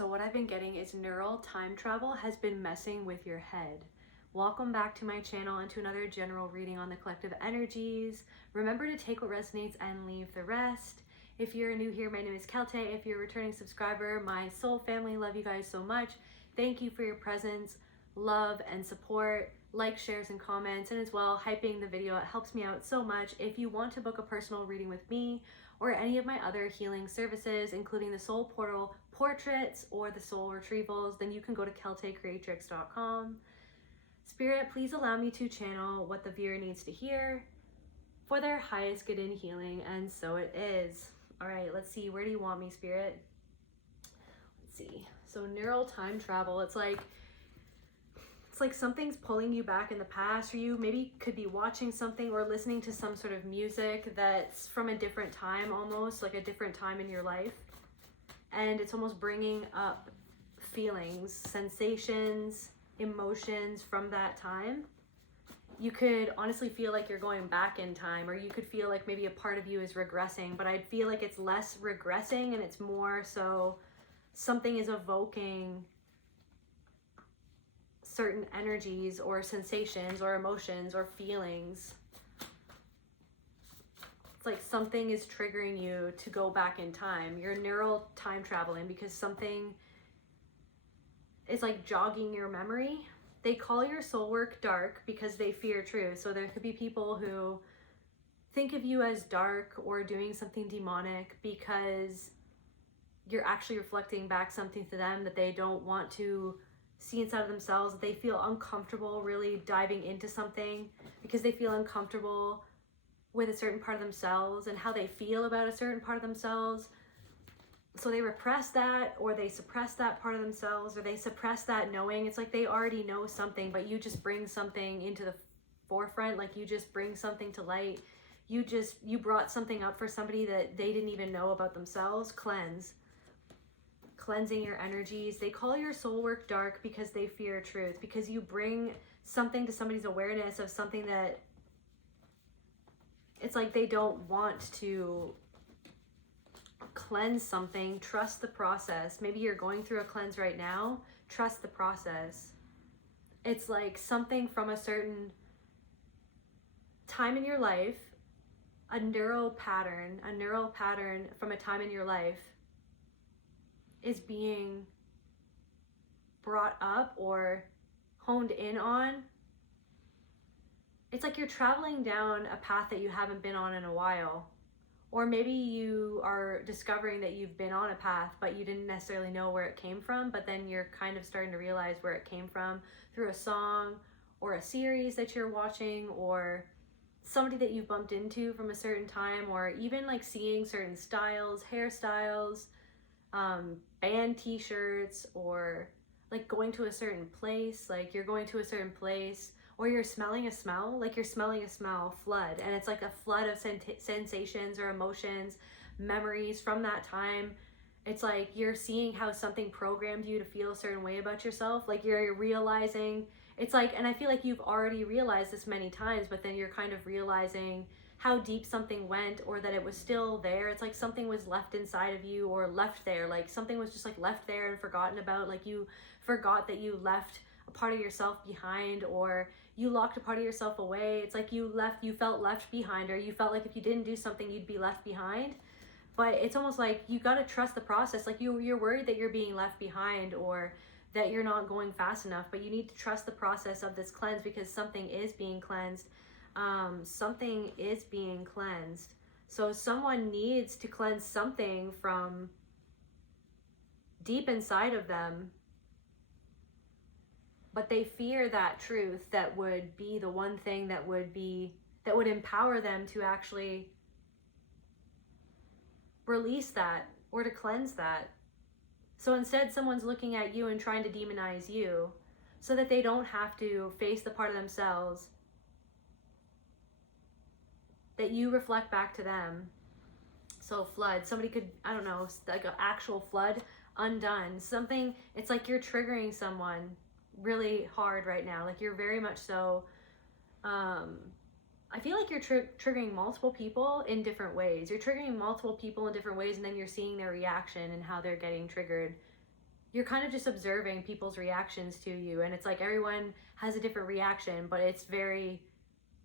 So what I've been getting is neural time travel has been messing with your head. Welcome back to my channel and to another general reading on the collective energies. Remember to take what resonates and leave the rest. If you're new here, my name is Celtae. If you're a returning subscriber, my soul family, love you guys so much. Thank you for your presence, love, and support. Like, shares, and comments, and as well hyping the video. It helps me out so much. If you want to book a personal reading with me or any of my other healing services, including the Soul Portal portraits or the soul retrievals, then you can go to celtaecreatrix.com. Spirit, please allow me to channel what the viewer needs to hear for their highest good in healing, and so it is. All right, let's see. Where do you want me, Spirit? Let's see. So neural time travel. It's like something's pulling you back in the past, or you maybe could be watching something or listening to some sort of music that's from a different time, almost like a different time in your life. And it's almost bringing up feelings, sensations, emotions from that time. You could honestly feel like you're going back in time, or you could feel like maybe a part of you is regressing, but I feel like it's less regressing and it's more so something is evoking certain energies or sensations or emotions or feelings. It's like something is triggering you to go back in time. You're neural time traveling because something is like jogging your memory. They call your soul work dark because they fear truth. So there could be people who think of you as dark or doing something demonic because you're actually reflecting back something to them that they don't want to see inside of themselves. They feel uncomfortable really diving into something because they feel uncomfortable with a certain part of themselves and how they feel about a certain part of themselves. So they repress that, or they suppress that part of themselves, or they suppress that knowing. It's like they already know something, but you just bring something into the forefront. Like you just bring something to light. You brought something up for somebody that they didn't even know about themselves. Cleansing your energies. They call your soul work dark because they fear truth, because you bring something to somebody's awareness of something that it's like they don't want to cleanse something. Trust the process. Maybe you're going through a cleanse right now. Trust the process. It's like something from a certain time in your life, a neural pattern from a time in your life is being brought up or honed in on. It's like you're traveling down a path that you haven't been on in a while. Or maybe you are discovering that you've been on a path, but you didn't necessarily know where it came from, but then you're kind of starting to realize where it came from through a song or a series that you're watching, or somebody that you've bumped into from a certain time, or even like seeing certain styles, hairstyles, band t-shirts, or like going to a certain place. Like you're going to a certain place, or you're smelling a smell, like you're smelling a smell flood, and it's like a flood of sensations or emotions, memories from that time. It's like you're seeing how something programmed you to feel a certain way about yourself. Like you're realizing, it's like, and I feel like you've already realized this many times, but then you're kind of realizing how deep something went, or that it was still there. It's like something was left inside of you, or left there, like something was just like left there and forgotten about. Like you forgot that you left a part of yourself behind, or you locked a part of yourself away. It's like you felt left behind, or you felt like if you didn't do something you'd be left behind. But it's almost like you got to trust the process. Like you're worried that you're being left behind, or that you're not going fast enough, but you need to trust the process of this cleanse, because something is being cleansed. Something is being cleansed. So someone needs to cleanse something from deep inside of them, but they fear that truth that would be the one thing that would empower them to actually release that or to cleanse that. So instead, someone's looking at you and trying to demonize you so that they don't have to face the part of themselves that you reflect back to them. So flood, somebody could, I don't know, like an actual flood, undone. Something, it's like you're triggering someone really hard right now. Like you're very much so, I feel like you're triggering multiple people in different ways. You're triggering multiple people in different ways, and then you're seeing their reaction and how they're getting triggered you're kind of just observing people's reactions to you, and it's like everyone has a different reaction, but it's very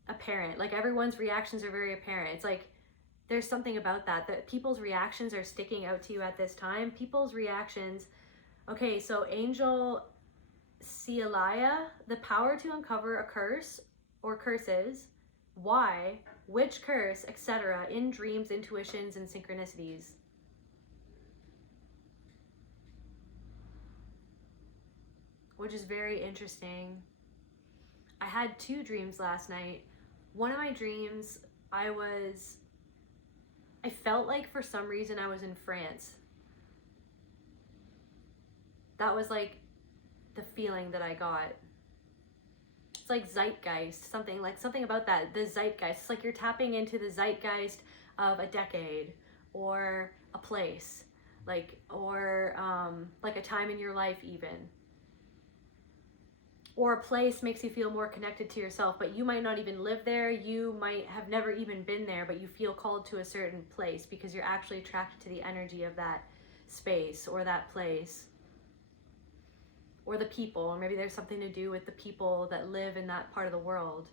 apparent. Like everyone's reactions are very apparent. It's like there's something about that people's reactions are sticking out to you at this time. People's reactions. Okay, so Angel Celtae, the power to uncover a curse or curses, why, which curse, etc., in dreams, intuitions, and synchronicities. Which is very interesting. I had 2 dreams last night. One of my dreams, I felt like for some reason I was in France. That was like the feeling that I got. It's like zeitgeist, something about that, the zeitgeist. It's like you're tapping into the zeitgeist of a decade or a place, or a time in your life even. Or a place makes you feel more connected to yourself, but you might not even live there. You might have never even been there, but you feel called to a certain place because you're actually attracted to the energy of that space or that place. Or the people, or maybe there's something to do with the people that live in that part of the world.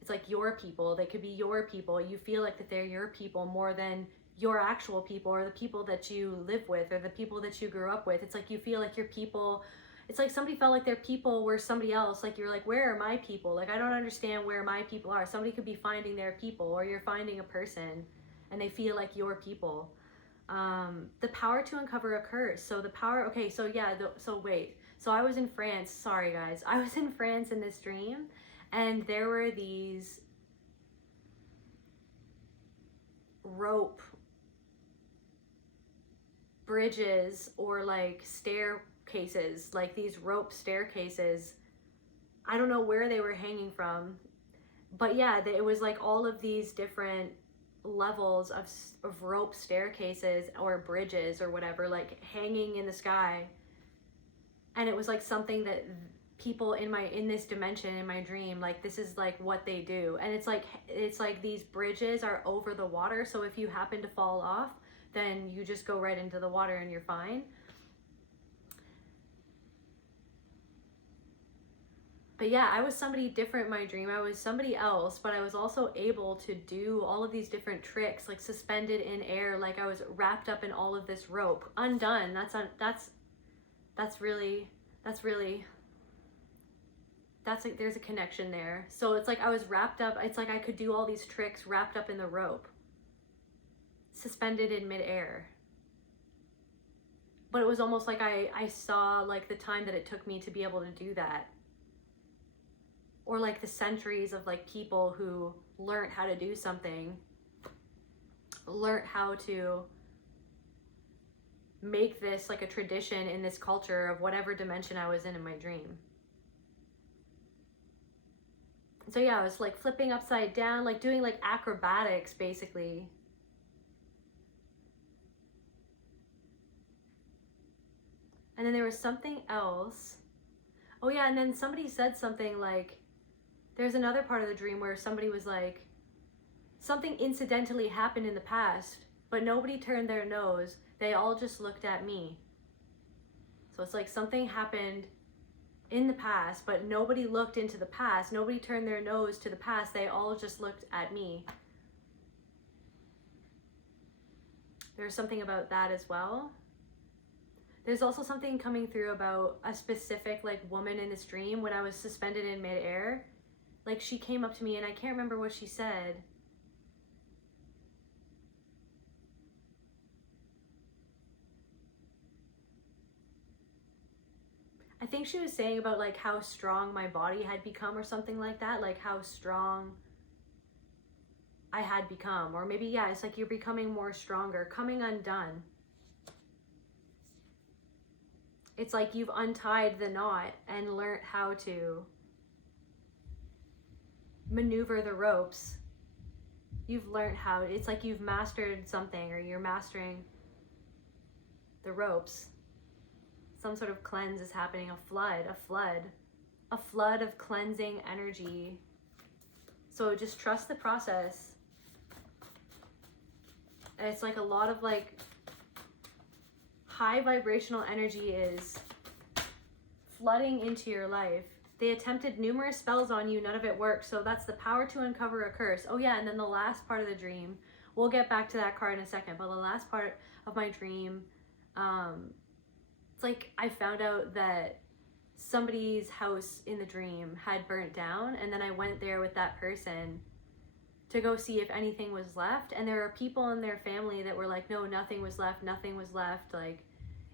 It's like your people, they could be your people. You feel like that they're your people more than your actual people or the people that you live with or the people that you grew up with. It's like you feel like your people, it's like somebody felt like their people were somebody else. Like you're like, where are my people? Like I don't understand where my people are. Somebody could be finding their people, or you're finding a person and they feel like your people. The power to uncover a curse. So the power, okay, so yeah, so I was in France, sorry guys, I was in France in this dream, and there were these rope bridges or like staircases, like these rope staircases. I don't know where they were hanging from, but yeah, it was like all of these different levels of rope staircases or bridges or whatever, like hanging in the sky. And it was like something that people in this dimension, in my dream, like this is like what they do. And it's like these bridges are over the water, so if you happen to fall off, then you just go right into the water and you're fine. But yeah, I was somebody different in my dream. I was somebody else, but I was also able to do all of these different tricks, like suspended in air, like I was wrapped up in all of this rope, undone. That's like, there's a connection there. So it's like I was wrapped up, it's like I could do all these tricks wrapped up in the rope, suspended in midair. But it was almost like I saw like the time that it took me to be able to do that. Or like the centuries of like people who learned how to do something, learned how to make this like a tradition in this culture of whatever dimension I was in my dream. So yeah, I was like flipping upside down, like doing like acrobatics basically. And then there was something else. Oh yeah, and then somebody said something like, there's another part of the dream where somebody was like, something incidentally happened in the past, but nobody turned their nose. They all just looked at me. So it's like something happened in the past, but nobody looked into the past. Nobody turned their nose to the past. They all just looked at me. There's something about that as well. There's also something coming through about a specific like woman in this dream when I was suspended in midair. Like she came up to me and I can't remember what she said. I think she was saying about like how strong my body had become or something like that, like how strong I had become. Or maybe, yeah, it's like you're becoming more stronger, coming undone. It's like you've untied the knot and learned how to maneuver the ropes. You've learned how, it's like you've mastered something, or you're mastering the ropes. Some sort of cleanse is happening, a flood of cleansing energy. So just trust the process. And it's like a lot of like high vibrational energy is flooding into your life. They attempted numerous spells on you, none of it worked. So that's the power to uncover a curse. Oh yeah, and then the last part of the dream, we'll get back to that card in a second, but the last part of my dream, it's like I found out that somebody's house in the dream had burnt down, and then I went there with that person to go see if anything was left, and there are people in their family that were like, no, nothing was left, like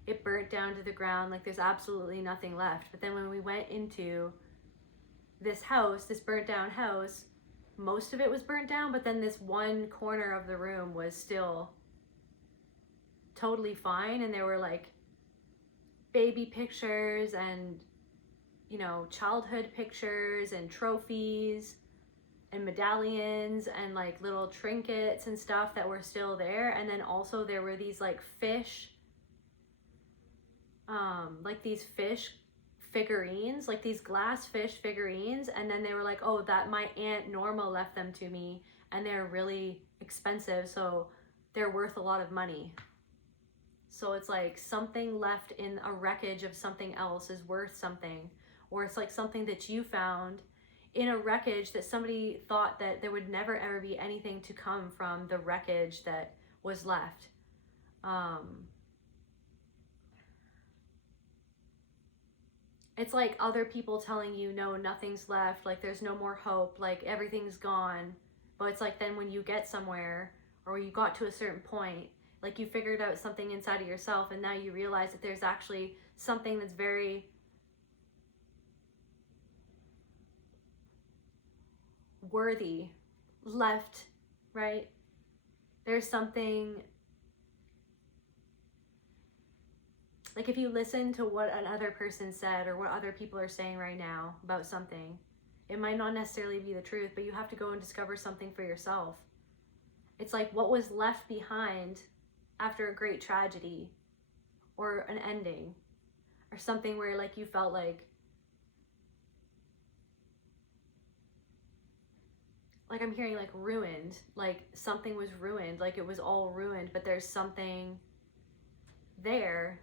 it burnt down to the ground, like there's absolutely nothing left. But then when we went into this house, this burnt down house, most of it was burnt down, but then this one corner of the room was still totally fine, and there were like baby pictures and, you know, childhood pictures and trophies and medallions and like little trinkets and stuff that were still there. And then also there were these like fish, like these fish figurines, like these glass fish figurines. And then they were like, oh, that my Aunt Norma left them to me, and they're really expensive, so they're worth a lot of money. So it's like something left in a wreckage of something else is worth something, or it's like something that you found in a wreckage that somebody thought that there would never ever be anything to come from the wreckage that was left. It's like other people telling you, no, nothing's left, like there's no more hope, like everything's gone. But it's like then when you get somewhere, or you got to a certain point, like you figured out something inside of yourself, and now you realize that there's actually something that's very worthy left, right? There's something, like if you listen to what another person said or what other people are saying right now about something, it might not necessarily be the truth, but you have to go and discover something for yourself. It's like what was left behind after a great tragedy or an ending or something where like you felt like I'm hearing like ruined, like something was ruined, like it was all ruined, but there's something there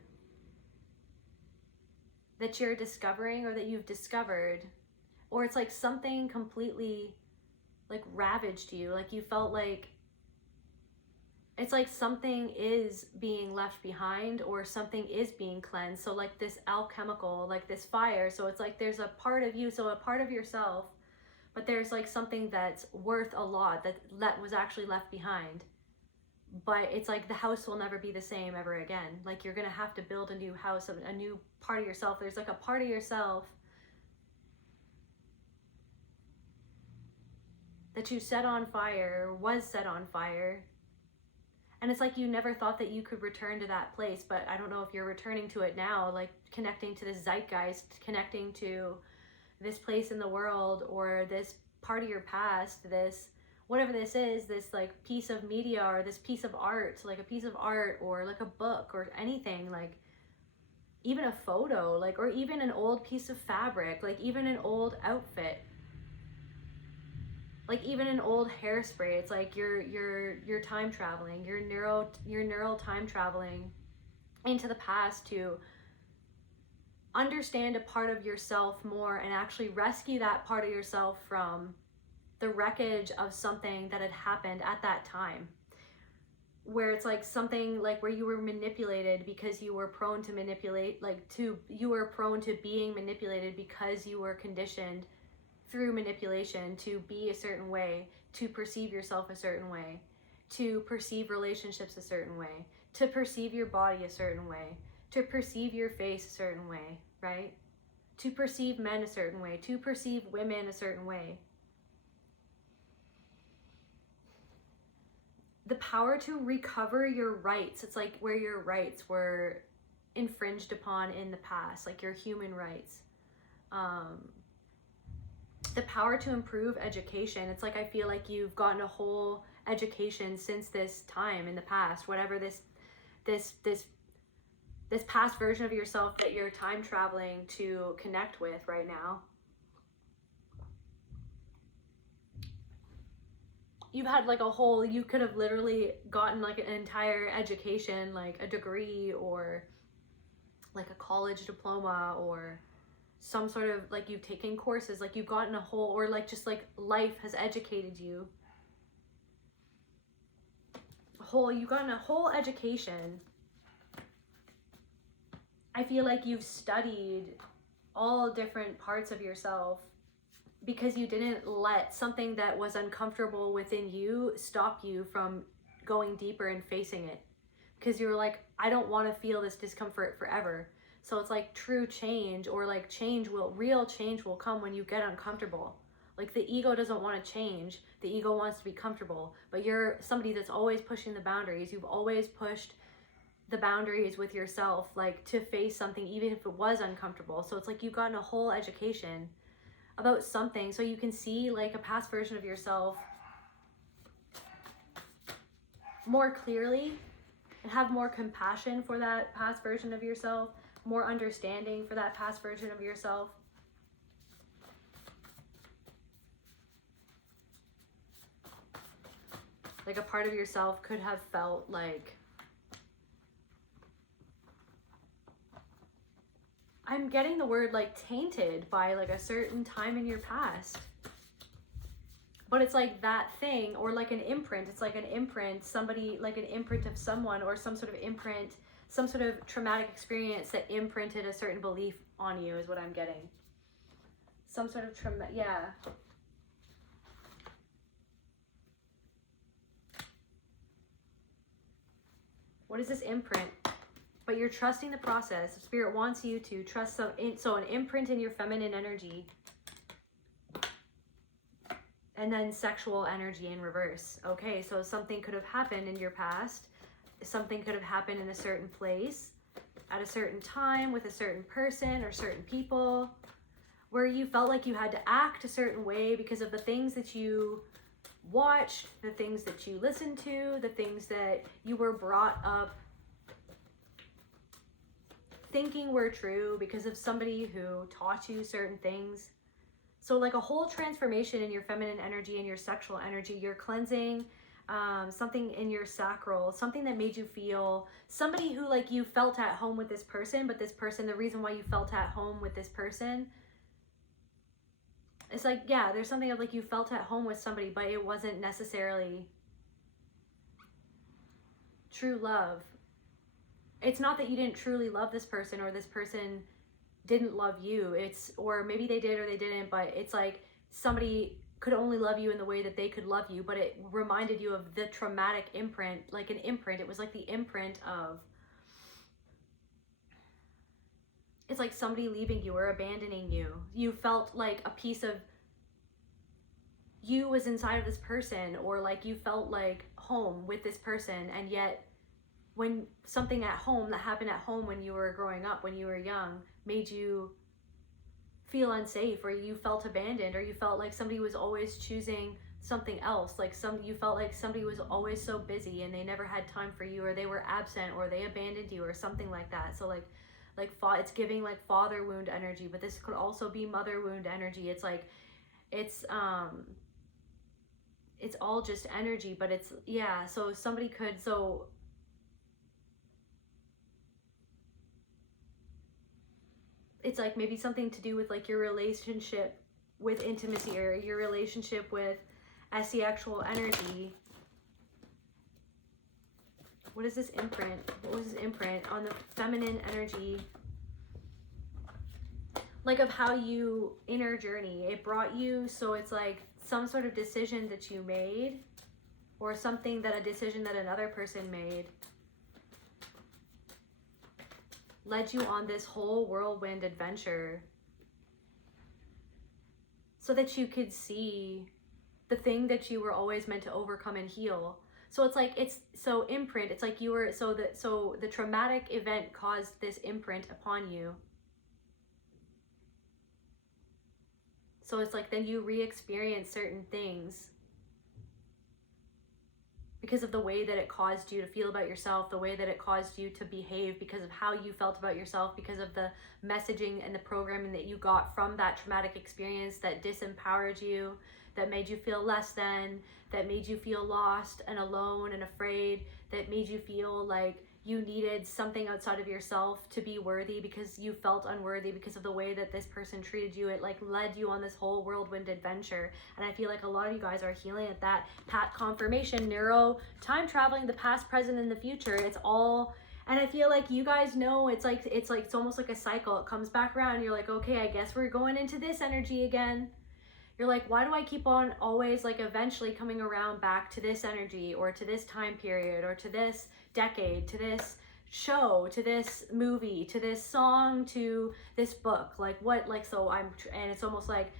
that you're discovering or that you've discovered, or it's like something completely like ravaged you, like you felt like it's like something is being left behind or something is being cleansed. So like this alchemical, like this fire, so it's like there's a part of you, so a part of yourself, but there's like something that's worth a lot that was actually left behind. But it's like the house will never be the same ever again. Like you're gonna have to build a new house, a new part of yourself. There's like a part of yourself that you set on fire, was set on fire. And it's like you never thought that you could return to that place, but I don't know if you're returning to it now, like connecting to the zeitgeist, connecting to this place in the world or this part of your past, this whatever this is, this like piece of media or this piece of art, like a piece of art or like a book or anything, like even a photo, like, or even an old piece of fabric, like even an old outfit, like even an old hairspray. It's like you're time traveling, you're neural time traveling into the past to understand a part of yourself more and actually rescue that part of yourself from the wreckage of something that had happened at that time, where it's like something like where you were manipulated because you were prone to manipulate, you were prone to being manipulated because you were conditioned through manipulation to be a certain way, to perceive yourself a certain way, to perceive relationships a certain way, to perceive your body a certain way, to perceive your face a certain way, right? To perceive men a certain way, to perceive women a certain way. The power to recover your rights. It's like where your rights were infringed upon in the past, like your human rights. The power to improve education. It's like I feel like you've gotten a whole education since this time in the past, whatever this past version of yourself that you're time traveling to connect with right now. you've had like a whole, you could have literally gotten like an entire education, like a degree or like a college diploma or some sort of, like, you've taken courses, like you've gotten a whole, or like just like life has educated you. You've gotten a whole education. I feel like you've studied all different parts of yourself because you didn't let something that was uncomfortable within you stop you from going deeper and facing it. Because you were like, I don't want to feel this discomfort forever. So it's like true change, or like real change will come when you get uncomfortable. Like the ego doesn't want to change. The ego wants to be comfortable. But you're somebody that's always pushing the boundaries. You've always pushed the boundaries with yourself, like to face something even if it was uncomfortable. So it's like you've gotten a whole education about something, so you can see like a past version of yourself more clearly and have more compassion for that past version of yourself, more understanding for that past version of yourself. Like a part of yourself could have felt like, I'm getting the word like tainted by like a certain time in your past. But it's like that thing, or like an imprint. It's like an imprint, somebody, like an imprint of someone, or some sort of imprint, some sort of traumatic experience that imprinted a certain belief on you is what I'm getting. Some sort of trauma, yeah. What is this imprint? But you're trusting the process. Spirit wants you to trust so an imprint in your feminine energy, and then sexual energy in reverse. Okay, so something could have happened in your past. Something could have happened in a certain place, at a certain time, with a certain person or certain people, where you felt like you had to act a certain way because of the things that you watched, the things that you listened to, the things that you were brought up thinking were true because of somebody who taught you certain things. So like a whole transformation in your feminine energy and your sexual energy. You're cleansing something in your sacral, something that made you feel, somebody who like you felt at home with this person, but this person, the reason why you felt at home with this person, it's like, yeah, there's something of like you felt at home with somebody, but it wasn't necessarily true love. It's not that you didn't truly love this person or this person didn't love you. It's, or maybe they did or they didn't, but it's like somebody could only love you in the way that they could love you, but it reminded you of the traumatic imprint, like an imprint. It was like the imprint of, it's like somebody leaving you or abandoning you. You felt like a piece of you was inside of this person, or like you felt like home with this person, and yet when something at home that happened at home when you were growing up, when you were young, made you feel unsafe, or you felt abandoned, or you felt like somebody was always choosing something else, like you felt like somebody was always so busy and they never had time for you, or they were absent, or they abandoned you, or something like that. So like it's giving like father wound energy, but this could also be mother wound energy. It's like it's all just energy, but it's, yeah, so somebody could, so it's like maybe something to do with like your relationship with intimacy, or your relationship with asexual energy. What is this imprint? What was this imprint on the feminine energy? Like of how you, inner journey, it brought you, so it's like some sort of decision that you made, or something that a decision that another person made led you on this whole whirlwind adventure so that you could see the thing that you were always meant to overcome and heal. So it's like, it's so imprint, it's like you were, so the traumatic event caused this imprint upon you. So it's like then you re-experience certain things because of the way that it caused you to feel about yourself, the way that it caused you to behave, because of how you felt about yourself, because of the messaging and the programming that you got from that traumatic experience that disempowered you, that made you feel less than, that made you feel lost and alone and afraid, that made you feel like you needed something outside of yourself to be worthy because you felt unworthy because of the way that this person treated you. It like led you on this whole whirlwind adventure. And I feel like a lot of you guys are healing at that pat confirmation, neuro, time traveling, the past, present, and the future. It's all, and I feel like you guys know it's almost like a cycle. It comes back around. You're like, okay, I guess we're going into this energy again. You're like, why do I keep on always like eventually coming around back to this energy or to this time period or to this decade, to this show, to this movie, to this song, to this book? Like what, like, so and it's almost like,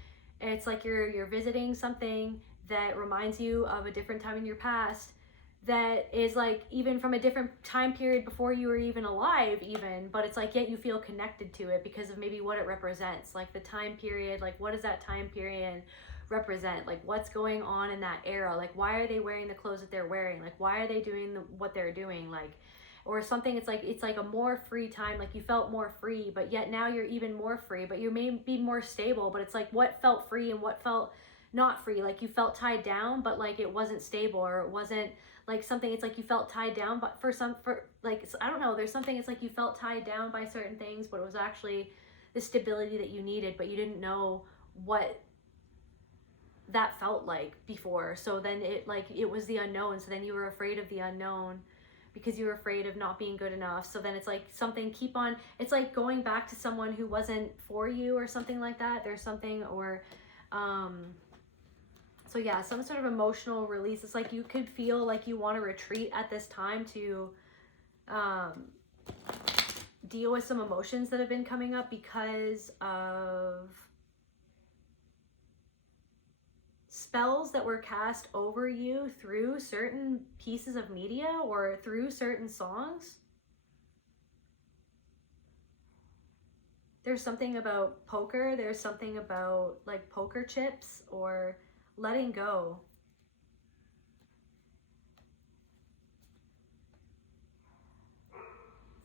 it's like you're visiting something that reminds you of a different time in your past that is like even from a different time period before you were even alive even, but it's like yet you feel connected to it because of maybe what it represents, like the time period, like what does that time period represent, like what's going on in that era, like why are they wearing the clothes that they're wearing, like why are they doing what they're doing, like, or something. It's like a more free time, like you felt more free, but yet now you're even more free, but you may be more stable, but it's like what felt free and what felt not free, like you felt tied down but like it wasn't stable, or it wasn't like something. It's like you felt tied down, but for like, I don't know, there's something, it's like you felt tied down by certain things, but it was actually the stability that you needed, but you didn't know what that felt like before. So then it was the unknown, so then you were afraid of the unknown because you were afraid of not being good enough. So then it's like something it's like going back to someone who wasn't for you or something like that. There's something, or so yeah, some sort of emotional release. It's like you could feel like you want to retreat at this time to deal with some emotions that have been coming up because of spells that were cast over you through certain pieces of media or through certain songs. There's something about poker. There's something about like poker chips or letting go.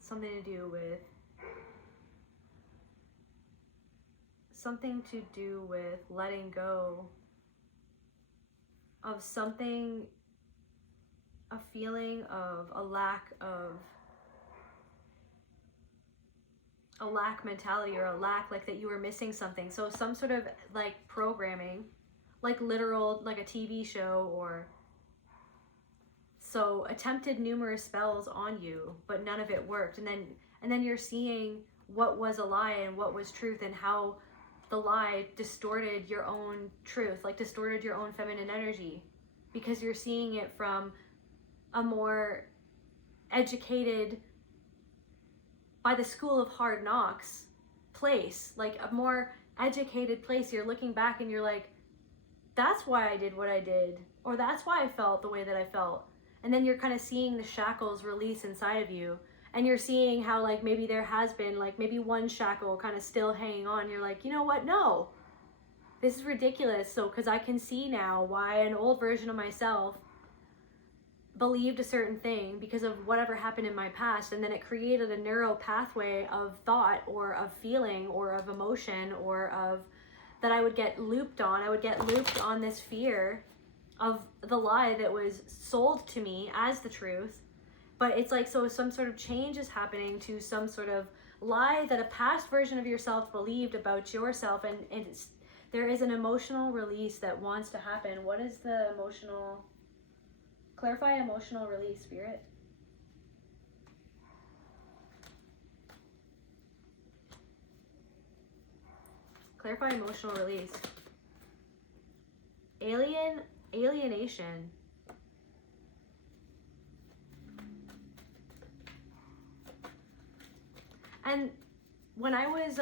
Something to do with letting go of something, a feeling of a lack mentality, or a lack, like that you were missing something. So some sort of like programming, like literal, like a TV show, or so attempted numerous spells on you, but none of it worked. And then you're seeing what was a lie and what was truth, and how the lie distorted your own truth, like distorted your own feminine energy, because you're seeing it from a more educated, by the school of hard knocks place, like a more educated place. You're looking back and you're like, that's why I did what I did, or that's why I felt the way that I felt. And then you're kind of seeing the shackles release inside of you, and you're seeing how like maybe there has been like maybe one shackle kind of still hanging on. You're like, you know what, no, this is ridiculous. So because I can see now why an old version of myself believed a certain thing because of whatever happened in my past, and then it created a neural pathway of thought or of feeling or of emotion or of that I would get looped on this fear of the lie that was sold to me as the truth. But it's like, so some sort of change is happening to some sort of lie that a past version of yourself believed about yourself, and there is an emotional release that wants to happen. What is the emotional, clarify emotional release, Spirit? Clarify emotional release. Alienation. And when I was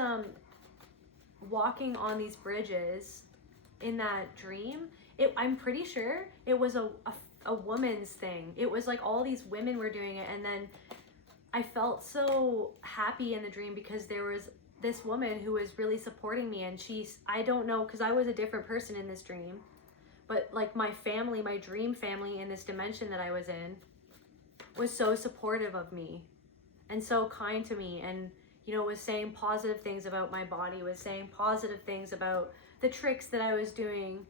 walking on these bridges in that dream, I'm pretty sure it was a woman's thing. It was like all these women were doing it, and then I felt so happy in the dream because there was this woman who was really supporting me, and I don't know, because I was a different person in this dream, But like my family, my dream family in this dimension that I was in, was so supportive of me and so kind to me, and you know, was saying positive things about my body, was saying positive things about the tricks that I was doing,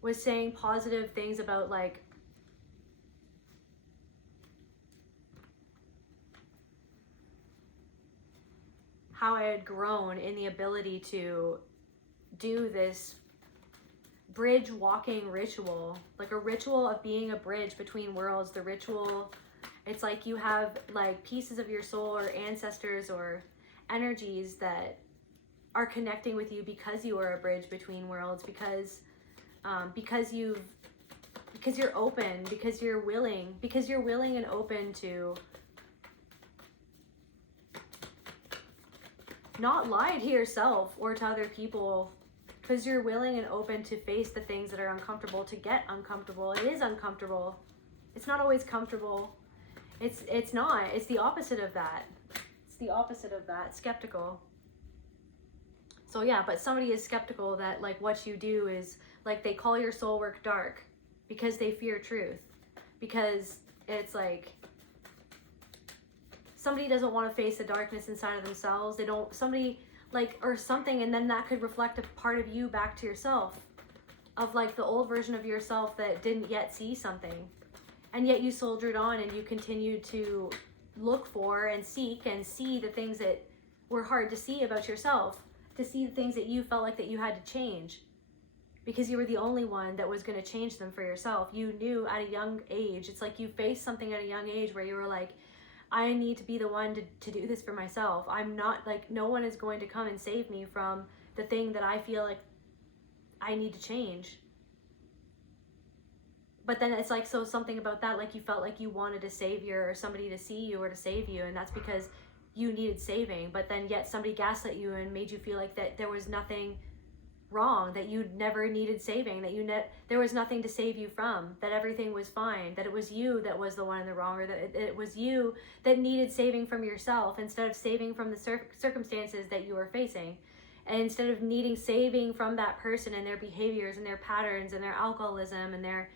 was saying positive things about like how I had grown in the ability to do this bridge walking ritual, like a ritual of being a bridge between worlds. The ritual, it's like you have like pieces of your soul or ancestors or energies that are connecting with you because you are a bridge between worlds, because you're open, because you're willing and open to not lie to yourself or to other people, because you're willing and open to face the things that are uncomfortable, to get uncomfortable. It is uncomfortable. It's not always comfortable. It's not. It's the opposite of that. It's the opposite of that. Skeptical. So yeah, but somebody is skeptical that like what you do is like, they call your soul work dark because they fear truth. Because it's like somebody doesn't want to face the darkness inside of themselves. They don't, somebody like, or something, and then that could reflect a part of you back to yourself, of like the old version of yourself that didn't yet see something. And yet you soldiered on and you continued to look for and seek and see the things that were hard to see about yourself, to see the things that you felt like that you had to change, because you were the only one that was going to change them for yourself. You knew at a young age, it's like you faced something at a young age where you were like, I need to be the one to do this for myself. I'm not like, no one is going to come and save me from the thing that I feel like I need to change. But then it's like, so something about that, like you felt like you wanted a savior or somebody to see you or to save you, and that's because you needed saving. But then yet somebody gaslit you and made you feel like that there was nothing wrong, that you never needed saving, that there was nothing to save you from, that everything was fine, that it was you that was the one in the wrong, or that it was you that needed saving from yourself instead of saving from the circumstances that you were facing. And instead of needing saving from that person and their behaviors and their patterns and their alcoholism and their,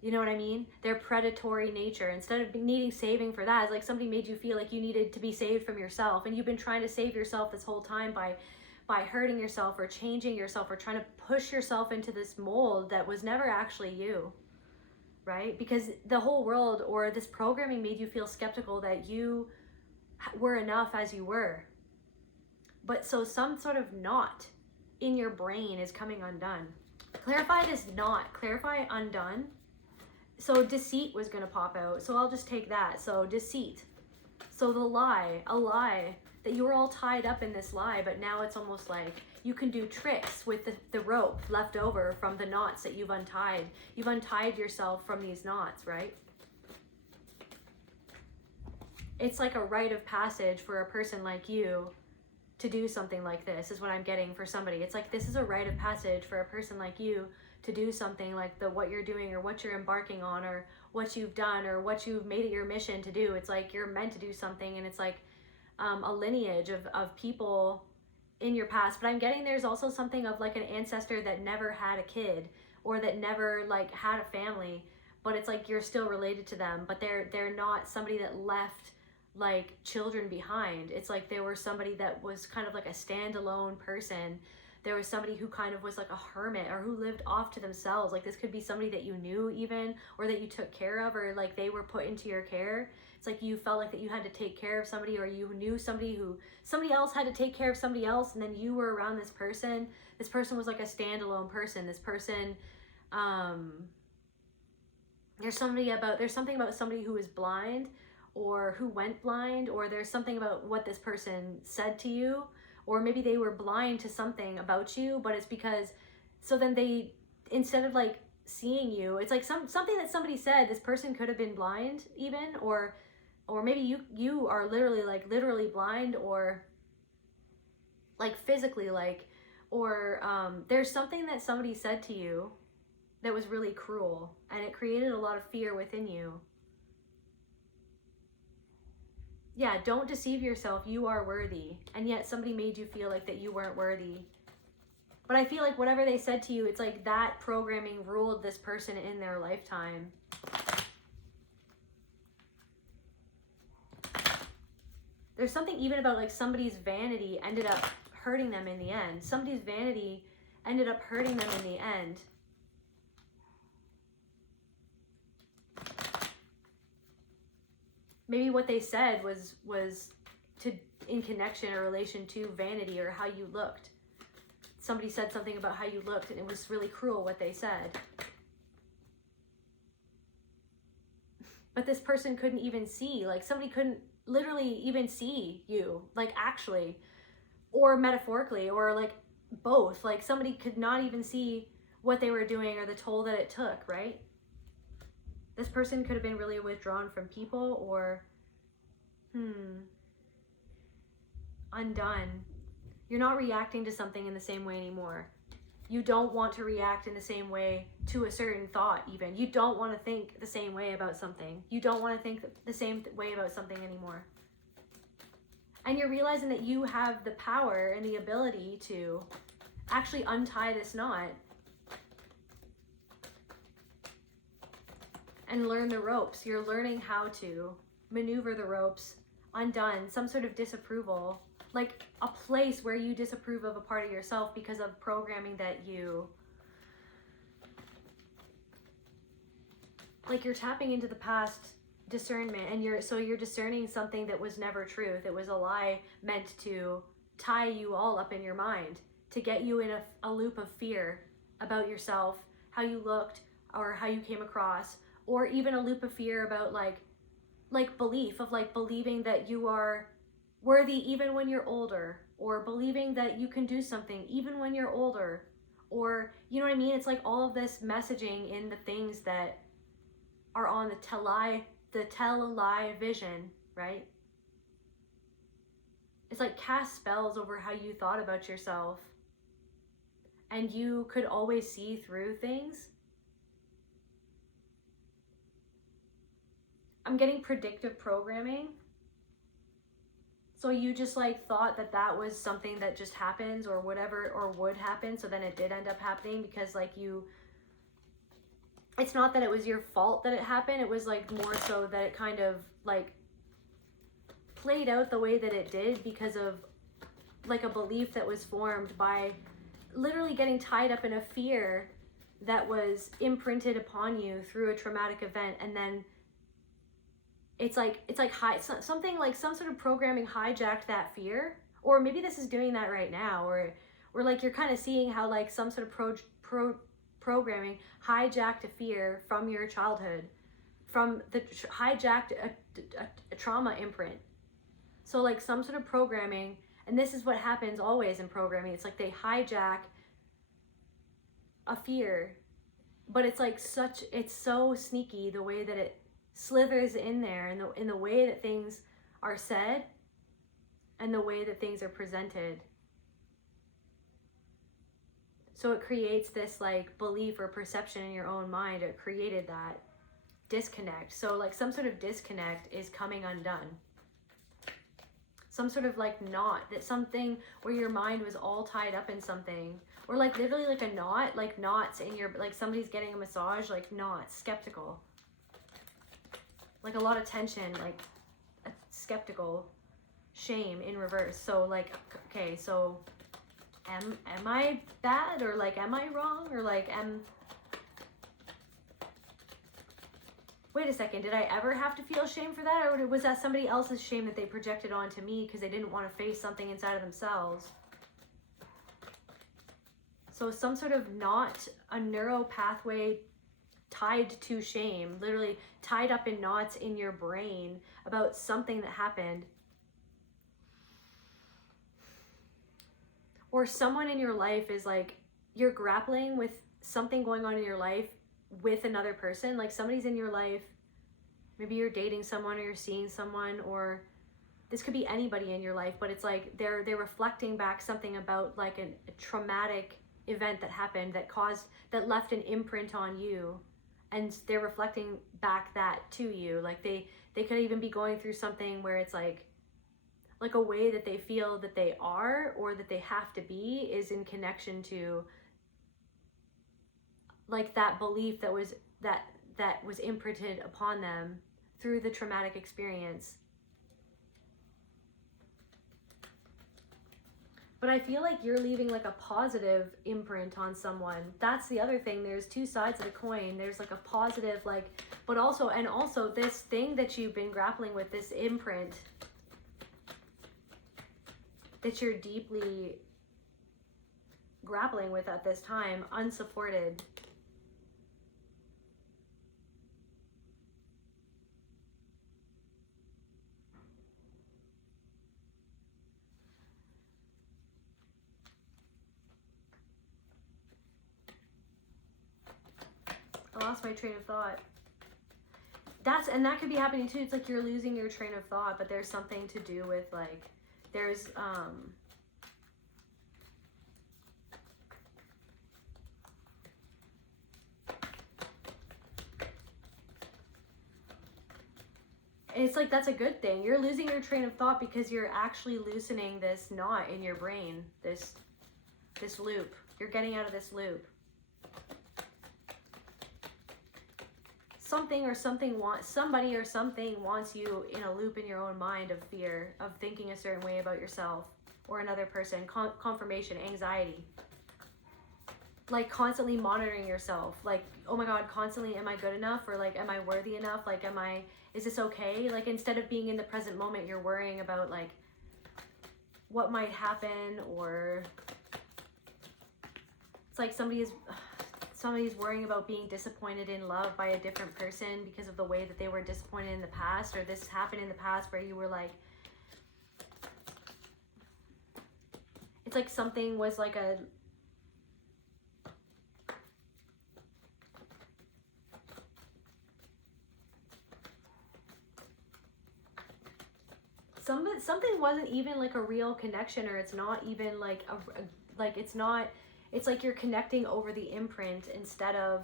you know what I mean, their predatory nature, instead of needing saving for that, it's like somebody made you feel like you needed to be saved from yourself, and you've been trying to save yourself this whole time by hurting yourself or changing yourself or trying to push yourself into this mold that was never actually you, right? Because the whole world or this programming made you feel skeptical that you were enough as you were. But so some sort of knot in your brain is coming undone. Clarified is not. Clarify undone. So deceit was going to pop out. So I'll just take that. So deceit. So the lie, a lie, that you were all tied up in this lie, but now it's almost like you can do tricks with the rope left over from the knots that you've untied. You've untied yourself from these knots, right? It's like a rite of passage for a person like you to do something like this, is what I'm getting for somebody. It's like this is a rite of passage for a person like you to do something like what you're doing or what you're embarking on or what you've done or what you've made it your mission to do. It's like you're meant to do something, and it's like a lineage of people in your past. But I'm getting there's also something of like an ancestor that never had a kid or that never like had a family, but it's like you're still related to them, but they're not somebody that left like children behind. It's like there was somebody that was kind of like a standalone person. There was somebody who kind of was like a hermit or who lived off to themselves. Like this could be somebody that you knew even, or that you took care of, or like they were put into your care. It's like you felt like that you had to take care of somebody, or you knew somebody else had to take care of somebody else, and then you were around this person. This person was like a standalone person. This person, there's something about somebody who is blind or who went blind, or there's something about what this person said to you, or maybe they were blind to something about you, but it's because, so then they, instead of like seeing you, it's like something that somebody said, this person could have been blind even, or maybe you are literally blind, or like physically, like, or there's something that somebody said to you that was really cruel, and it created a lot of fear within you. Yeah, don't deceive yourself. You are worthy, and yet somebody made you feel like that you weren't worthy. But I feel like whatever they said to you, it's like that programming ruled this person in their lifetime. There's something even about like somebody's vanity ended up hurting them in the end. Somebody's vanity ended up hurting them in the end. Maybe what they said was to in connection or relation to vanity or how you looked. Somebody said something about how you looked and it was really cruel what they said. But this person couldn't even see, like somebody couldn't literally even see you, like actually, or metaphorically, or like both. Like somebody could not even see what they were doing or the toll that it took, right? This person could have been really withdrawn from people or undone. You're not reacting to something in the same way anymore. You don't want to react in the same way to a certain thought even. You don't want to think the same way about something. You don't want to think the same way about something anymore. And you're realizing that you have the power and the ability to actually untie this knot and learn the ropes. You're learning how to maneuver the ropes, undone, some sort of disapproval, like a place where you disapprove of a part of yourself because of programming that you, like you're tapping into the past discernment and you're discerning something that was never truth. It was a lie meant to tie you all up in your mind, to get you in a loop of fear about yourself, how you looked or how you came across, or even a loop of fear about like belief of like believing that you are worthy even when you're older, or believing that you can do something even when you're older, or you know what I mean? It's like all of this messaging in the things that are on the tell a lie vision, right? It's like cast spells over how you thought about yourself, and you could always see through things. I'm getting predictive programming. So you just like thought that that was something that just happens or whatever, or would happen. So then it did end up happening because like it's not that it was your fault that it happened. It was like more so that it kind of like played out the way that it did because of like a belief that was formed by literally getting tied up in a fear that was imprinted upon you through a traumatic event. And then it's like something like some sort of programming hijacked that fear, or maybe this is doing that right now, or like you're kind of seeing how like some sort of programming hijacked a fear from your childhood, from the hijacked a trauma imprint. So like some sort of programming, and this is what happens always in programming. It's like they hijack a fear, but it's like it's so sneaky the way that it slithers in there, in the way that things are said and the way that things are presented. So it creates this like belief or perception in your own mind. It created that disconnect. So like some sort of disconnect is coming undone. Some sort of like knot, that something where your mind was all tied up in something, or like literally like a knot, like knots in your, like somebody's getting a massage, like knots, skeptical. Like a lot of tension, like a skeptical, shame in reverse. So like, okay, so am I bad, or like am I wrong, or like wait a second, did I ever have to feel shame for that, or was that somebody else's shame that they projected onto me because they didn't want to face something inside of themselves? So some sort of knot, a neural pathway tied to shame, literally tied up in knots in your brain about something that happened. Or someone in your life is like, you're grappling with something going on in your life with another person. Like somebody's in your life, maybe you're dating someone or you're seeing someone, or this could be anybody in your life, but it's like they're reflecting back something about like a traumatic event that happened that left an imprint on you. And they're reflecting back that to you. Like they could even be going through something where it's like like a way that they feel that they are or that they have to be is in connection to like that belief that was imprinted upon them through the traumatic experience. But I feel like you're leaving like a positive imprint on someone. That's the other thing. There's two sides of the coin. There's like a positive, like, but also, and also this thing that you've been grappling with, this imprint that you're deeply grappling with at this time, unsupported. I lost my train of thought. And that could be happening too. It's like you're losing your train of thought, but there's something to do with like, there's, it's like, that's a good thing. You're losing your train of thought because you're actually loosening this knot in your brain, this loop. You're getting out of this loop. Somebody or something wants you in a loop in your own mind of fear, of thinking a certain way about yourself or another person, confirmation, anxiety. Like constantly monitoring yourself, like, oh my God, constantly, am I good enough? Or like, am I worthy enough? Like, is this okay? Like, instead of being in the present moment, you're worrying about like what might happen, or it's like somebody's worrying about being disappointed in love by a different person because of the way that they were disappointed in the past, or this happened in the past where you were like, it's like something was like a, something wasn't even like a real connection, or it's not even like it's not, it's like you're connecting over the imprint instead of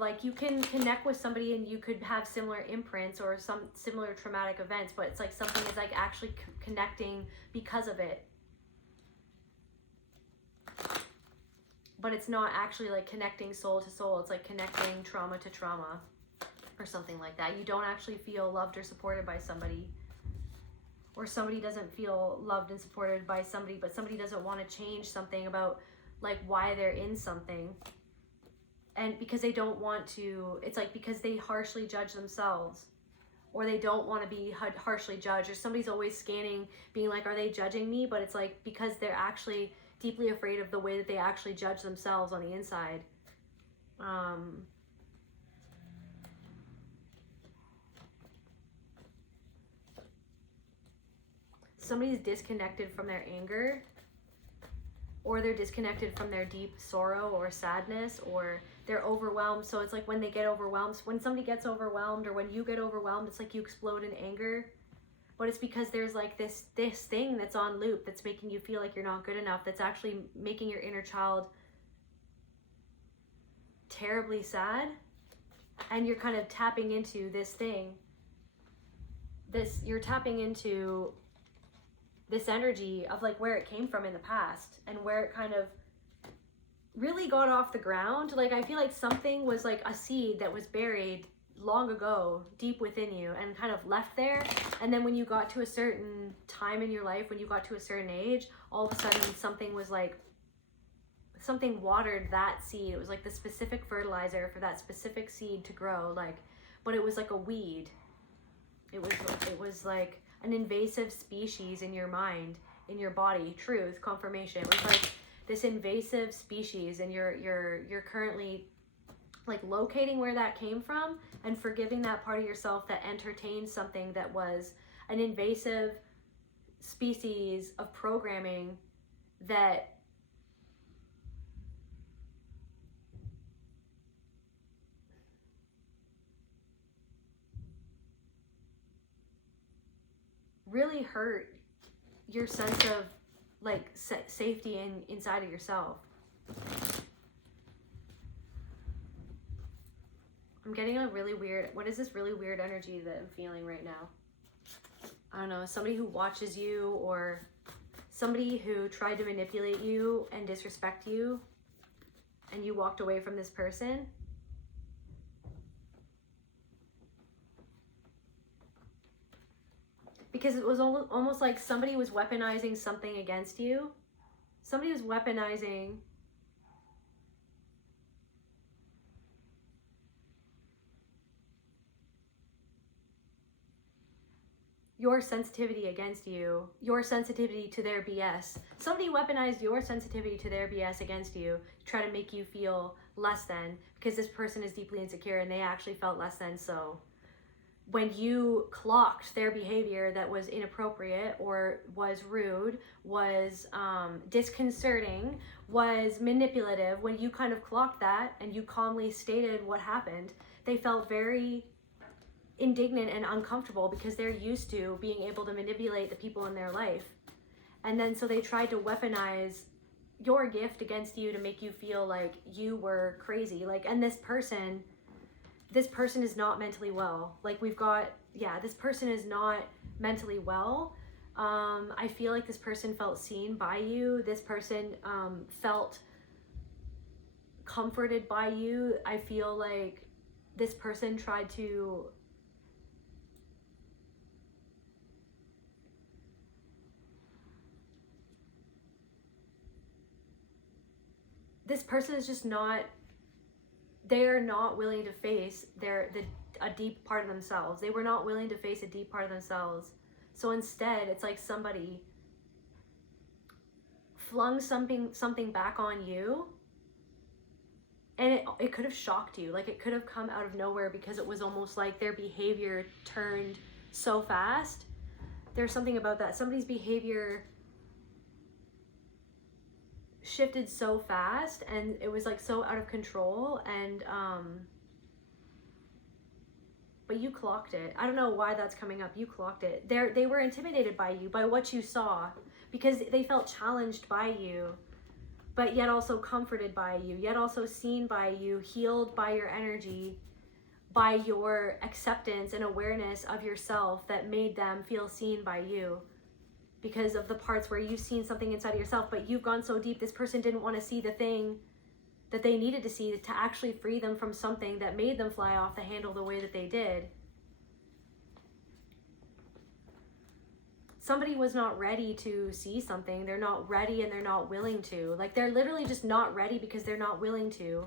like, you can connect with somebody and you could have similar imprints or some similar traumatic events, but it's like something is like actually connecting because of it. But it's not actually like connecting soul to soul. It's like connecting trauma to trauma or something like that. You don't actually feel loved or supported by somebody. Or somebody doesn't feel loved and supported by somebody, but somebody doesn't want to change something about like why they're in something. And because they don't want to, it's like because they harshly judge themselves, or they don't want to be harshly judged, or somebody's always scanning, being like, are they judging me? But it's like because they're actually deeply afraid of the way that they actually judge themselves on the inside. Somebody's disconnected from their anger, or they're disconnected from their deep sorrow or sadness, or they're overwhelmed. So it's like when they get overwhelmed, when somebody gets overwhelmed, or when you get overwhelmed, it's like you explode in anger. But it's because there's like this thing that's on loop that's making you feel like you're not good enough, that's actually making your inner child terribly sad. And you're kind of tapping into this thing. You're tapping into this energy of like where it came from in the past and where it kind of really got off the ground. Like, I feel like something was like a seed that was buried long ago deep within you and kind of left there. And then when you got to a certain time in your life, when you got to a certain age, all of a sudden something watered that seed. It was like the specific fertilizer for that specific seed to grow, like, but it was like a weed. It was like an invasive species in your mind, in your body, truth, confirmation. It was like this invasive species, and you're currently like locating where that came from and forgiving that part of yourself that entertained something that was an invasive species of programming that really hurt your sense of like safety inside of yourself. I'm getting a really weird, what is this really weird energy that I'm feeling right now? I don't know, somebody who watches you, or somebody who tried to manipulate you and disrespect you, and you walked away from this person. Because it was almost like somebody was weaponizing something against you. Somebody was weaponizing your sensitivity against you, your sensitivity to their BS. Somebody weaponized your sensitivity to their BS against you to try to make you feel less than, because this person is deeply insecure and they actually felt less than. So when you clocked their behavior that was inappropriate or was rude, was disconcerting, was manipulative, when you kind of clocked that and you calmly stated what happened, they felt very indignant and uncomfortable because they're used to being able to manipulate the people in their life. And then so they tried to weaponize your gift against you to make you feel like you were crazy. Like, and this person is not mentally well. Like, we've got, yeah, this person is not mentally well. I feel like this person felt seen by you. This person felt comforted by you. I feel like this person tried to this person is just not, they're not willing to face a deep part of themselves. They were not willing to face a deep part of themselves. So instead, it's like somebody flung something back on you, and it could have shocked you. Like, it could have come out of nowhere, because it was almost like their behavior turned so fast. There's something about that. Somebody's behavior shifted so fast, and it was like so out of control, and but you clocked it. I don't know why that's coming up. You clocked it. They were intimidated by you, by what you saw, because they felt challenged by you, but yet also comforted by you, yet also seen by you, healed by your energy, by your acceptance and awareness of yourself that made them feel seen by you. Because of the parts where you've seen something inside of yourself, but you've gone so deep, this person didn't want to see the thing that they needed to see to actually free them from something that made them fly off the handle the way that they did. Somebody was not ready to see something. They're not ready, and they're not willing to. Like, they're literally just not ready because they're not willing to.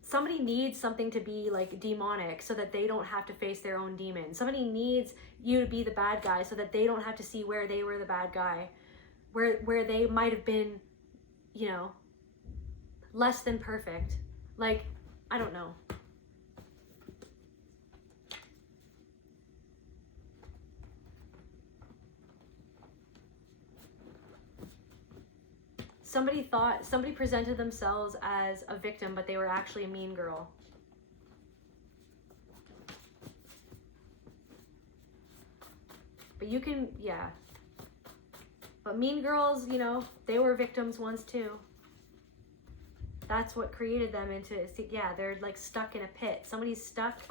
Somebody needs something to be like demonic so that they don't have to face their own demons. Somebody needs you to be the bad guy so that they don't have to see where they were the bad guy, where they might have been, you know, less than perfect. Like, I don't know. Somebody presented themselves as a victim, but they were actually a mean girl. But you can, yeah. But mean girls, you know, they were victims once too. That's what created them into, yeah, they're like stuck in a pit. Somebody's stuck,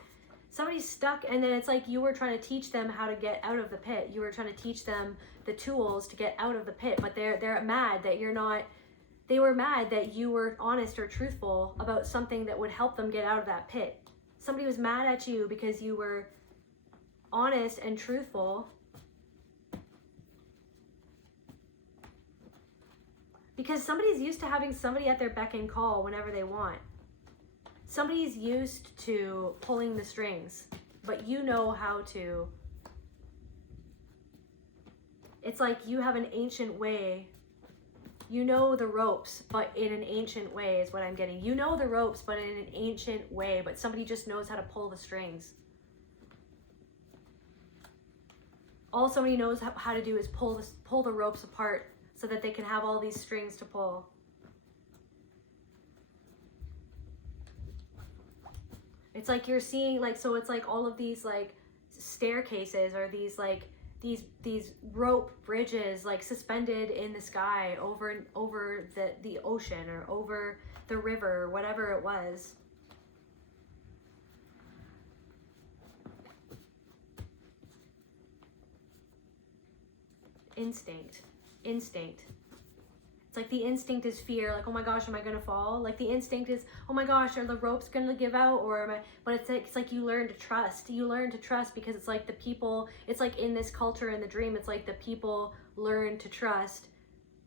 and then it's like you were trying to teach them how to get out of the pit. You were trying to teach them the tools to get out of the pit, but they're mad that you're not. They were mad that you were honest or truthful about something that would help them get out of that pit. Somebody was mad at you because you were honest and truthful. Because somebody's used to having somebody at their beck and call whenever they want. Somebody's used to pulling the strings, but you know how to. It's like you have an ancient way. You know the ropes, but in an ancient way is what I'm getting. You know the ropes, but in an ancient way, but somebody just knows how to pull the strings. All somebody knows how to do is pull the ropes apart so that they can have all these strings to pull. It's like you're seeing, like, so it's like all of these like staircases, or these like these rope bridges like suspended in the sky over the ocean, or over the river, or whatever it was. instinct. It's like the instinct is fear, like, oh my gosh, am I gonna fall? Like the instinct is, oh my gosh, are the ropes gonna give out, or am I? But it's like you learn to trust. You learn to trust because it's like the people, it's like in this culture in the dream, it's like the people learn to trust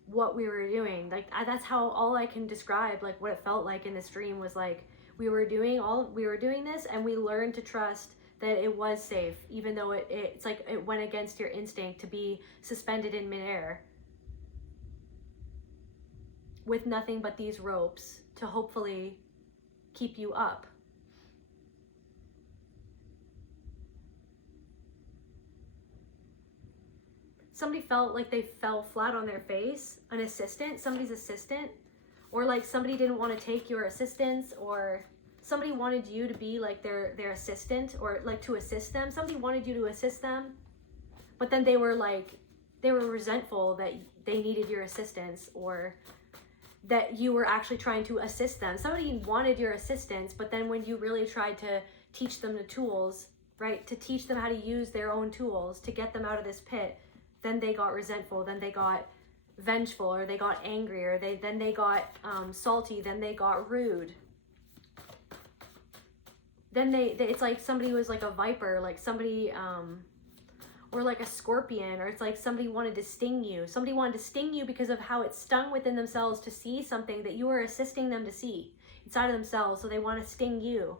what we were doing. Like that's how all I can describe, like what it felt like in this dream was like we were doing this, and we learned to trust that it was safe, even though it's like it went against your instinct to be suspended in midair with nothing but these ropes to hopefully keep you up. Somebody felt like they fell flat on their face, an assistant, somebody's assistant, or like somebody didn't want to take your assistance, or somebody wanted you to be like their assistant, or like to assist them. Somebody wanted you to assist them, but then they were resentful that they needed your assistance, or that you were actually trying to assist them. Somebody wanted your assistance, but then when you really tried to teach them the tools, right, to teach them how to use their own tools to get them out of this pit, then they got resentful, then they got vengeful, or they got angry, or then they got salty, then they got rude. Then it's like somebody was like a viper, like somebody, or like a scorpion, or it's like somebody wanted to sting you. Somebody wanted to sting you because of how it stung within themselves to see something that you were assisting them to see inside of themselves. So they want to sting you.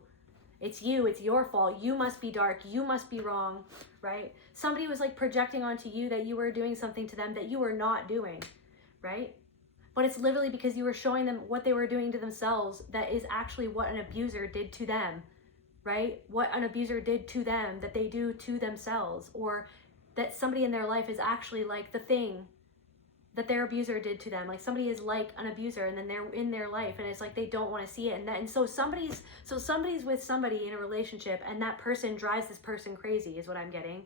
It's you, it's your fault. You must be dark. You must be wrong, right? Somebody was like projecting onto you that you were doing something to them that you were not doing, right? But it's literally because you were showing them what they were doing to themselves that is actually what an abuser did to them, right? What an abuser did to them that they do to themselves, or that somebody in their life is actually like the thing that their abuser did to them. Like somebody is like an abuser, and then they're in their life, and it's like they don't want to see it. And so somebody's with somebody in a relationship, and that person drives this person crazy, is what I'm getting.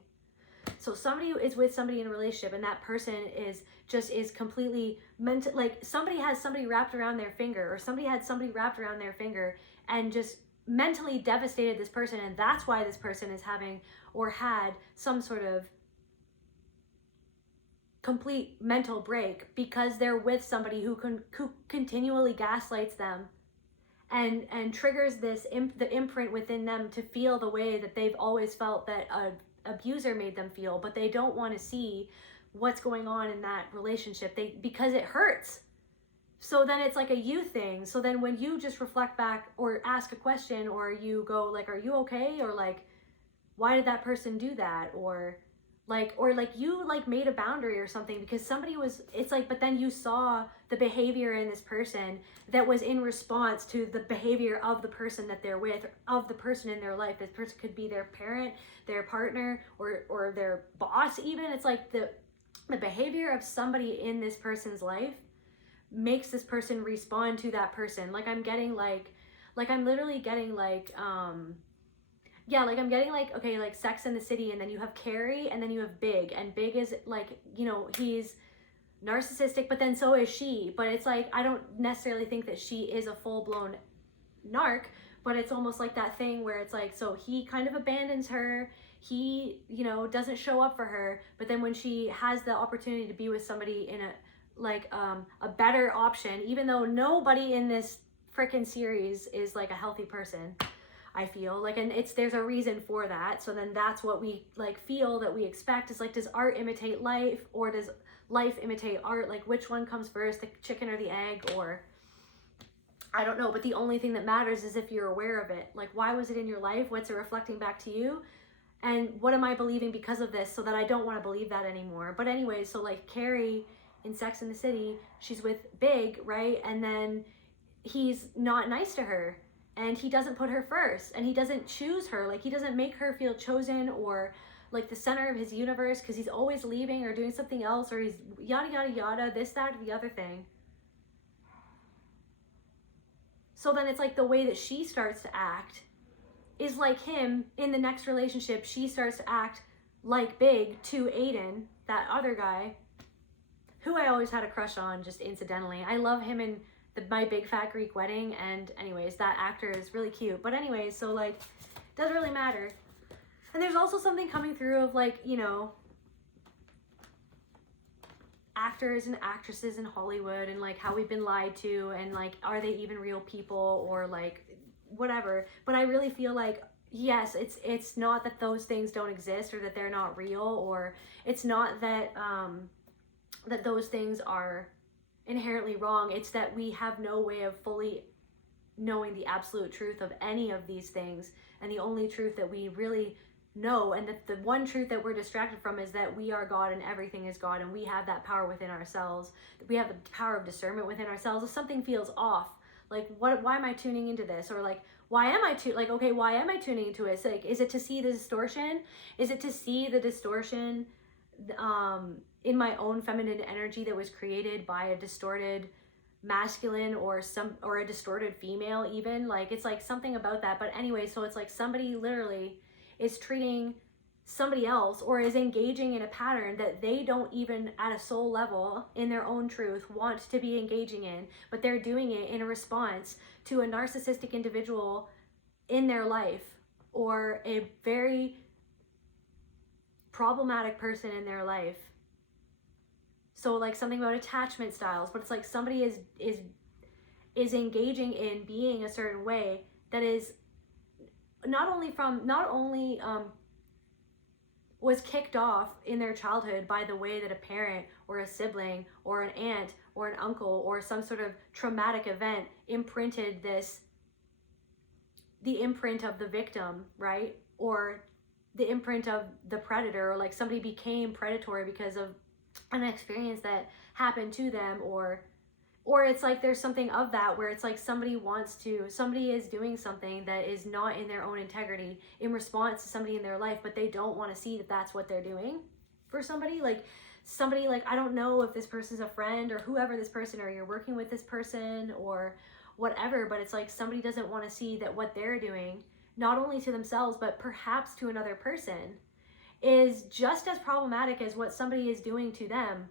So somebody is with somebody in a relationship, and that person is completely mental. Like somebody has somebody wrapped around their finger, or somebody had somebody wrapped around their finger, and just mentally devastated this person, and that's why this person is having or had some sort of complete mental break, because they're with somebody who continually gaslights them and triggers the imprint within them to feel the way that they've always felt that an abuser made them feel, but they don't want to see what's going on in that relationship because it hurts. So then it's like a you thing. So then when you just reflect back or ask a question, or you go like, are you okay? Or like, why did that person do that? Or you like made a boundary or something because somebody was, it's like, but then you saw the behavior in this person that was in response to the behavior of the person that they're with, of the person in their life. This person could be their parent, their partner, or their boss even. It's like the behavior of somebody in this person's life makes this person respond to that person. Like I'm getting I'm literally getting I'm getting like, okay, like Sex and the City, and then you have Carrie, and then you have Big, and Big is like, he's narcissistic, but then so is she, but it's like, I don't necessarily think that she is a full-blown narc, but it's almost like that thing where it's like, so he kind of abandons her, he, doesn't show up for her, but then when she has the opportunity to be with somebody in a better option, even though nobody in this freaking series is like a healthy person, I feel like, and there's a reason for that. So then that's what we like feel that we expect is like, does art imitate life, or does life imitate art? Like which one comes first, the chicken or the egg? Or I don't know, but the only thing that matters is if you're aware of it. Like, why was it in your life? What's it reflecting back to you? And what am I believing because of this, so that I don't want to believe that anymore? But anyways, so like Carrie in Sex and the City, she's with Big, right? And then he's not nice to her, and he doesn't put her first, and he doesn't choose her. Like he doesn't make her feel chosen or like the center of his universe, because he's always leaving or doing something else, or he's yada yada yada, this, that, or the other thing. So then it's like the way that she starts to act is like him in the next relationship. She starts to act like Big to Aiden, that other guy, who I always had a crush on just incidentally. I love him in My Big Fat Greek Wedding, and anyways, that actor is really cute. But anyways, so like, doesn't really matter. And there's also something coming through of like, actors and actresses in Hollywood and like how we've been lied to and like are they even real people or like whatever. But I really feel like yes, it's not that those things don't exist or that they're not real, or it's not that that those things are inherently wrong. It's that we have no way of fully knowing the absolute truth of any of these things, and the only truth that we really know, and that the one truth that we're distracted from, is that we are God and everything is God, and we have that power within ourselves. We have the power of discernment within ourselves. If something feels off, like why am I tuning into this? Or like why am I tuning into it? Like, is it to see the distortion? Is it to see the distortion in my own feminine energy that was created by a distorted masculine or a distorted female even? Like, it's like something about that. But anyway, so it's like somebody literally is treating somebody else or is engaging in a pattern that they don't even at a soul level in their own truth want to be engaging in, but they're doing it in a response to a narcissistic individual in their life or a very problematic person in their life. So like something about attachment styles, but it's like somebody is engaging in being a certain way that is not only was kicked off in their childhood by the way that a parent or a sibling or an aunt or an uncle or some sort of traumatic event imprinted the imprint of the victim, right? Or the imprint of the predator, or like somebody became predatory because of an experience that happened to them, or it's like there's something of that where it's like somebody is doing something that is not in their own integrity in response to somebody in their life, but they don't want to see that that's what they're doing for somebody. Like I don't know if this person's a friend or whoever this person, or you're working with this person or whatever, but it's like somebody doesn't want to see that what they're doing, not only to themselves but perhaps to another person, is just as problematic as what somebody is doing to them.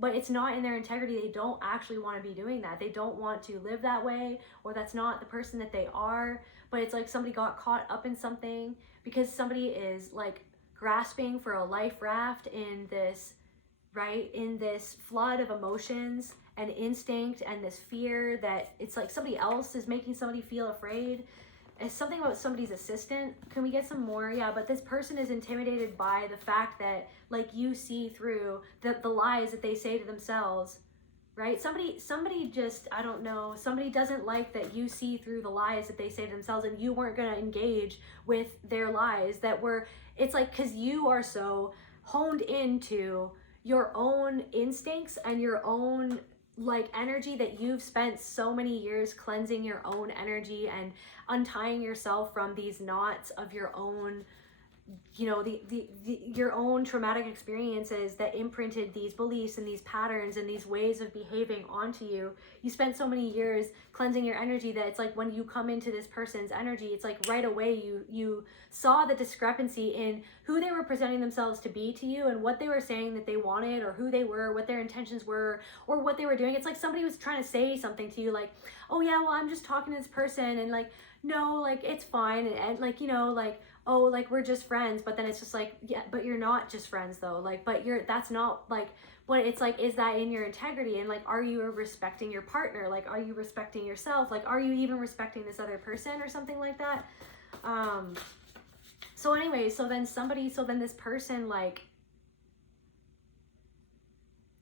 But it's not in their integrity. They don't actually want to be doing that. They don't want to live that way, or that's not the person that they are. But it's like somebody got caught up in something because somebody is like grasping for a life raft in this, right? In this flood of emotions and instinct and this fear that it's like somebody else is making somebody feel afraid. It's something about somebody's assistant. Can we get some more? Yeah, but this person is intimidated by the fact that like you see through the lies that they say to themselves, right? Somebody just, I don't know, somebody doesn't like that you see through the lies that they say to themselves, and you weren't going to engage with their lies that were, it's like, because you are so honed into your own instincts and your own like energy that you've spent so many years cleansing your own energy and untying yourself from these knots of your own, you know, your own traumatic experiences that imprinted these beliefs and these patterns and these ways of behaving onto you. You spent so many years cleansing your energy that it's like when you come into this person's energy, it's like right away you saw the discrepancy in who they were presenting themselves to be to you and what they were saying that they wanted, or who they were, what their intentions were, or what they were doing. It's like somebody was trying to say something to you like, oh yeah, well, I'm just talking to this person, and like, no, like it's fine, and like, you know, like, oh, like we're just friends. But then it's just like, yeah, but you're not just friends though. Like, but that's not like, but it's like, is that in your integrity? And like, are you respecting your partner? Like, are you respecting yourself? Like, are you even respecting this other person or something like that? So anyway, so then this person like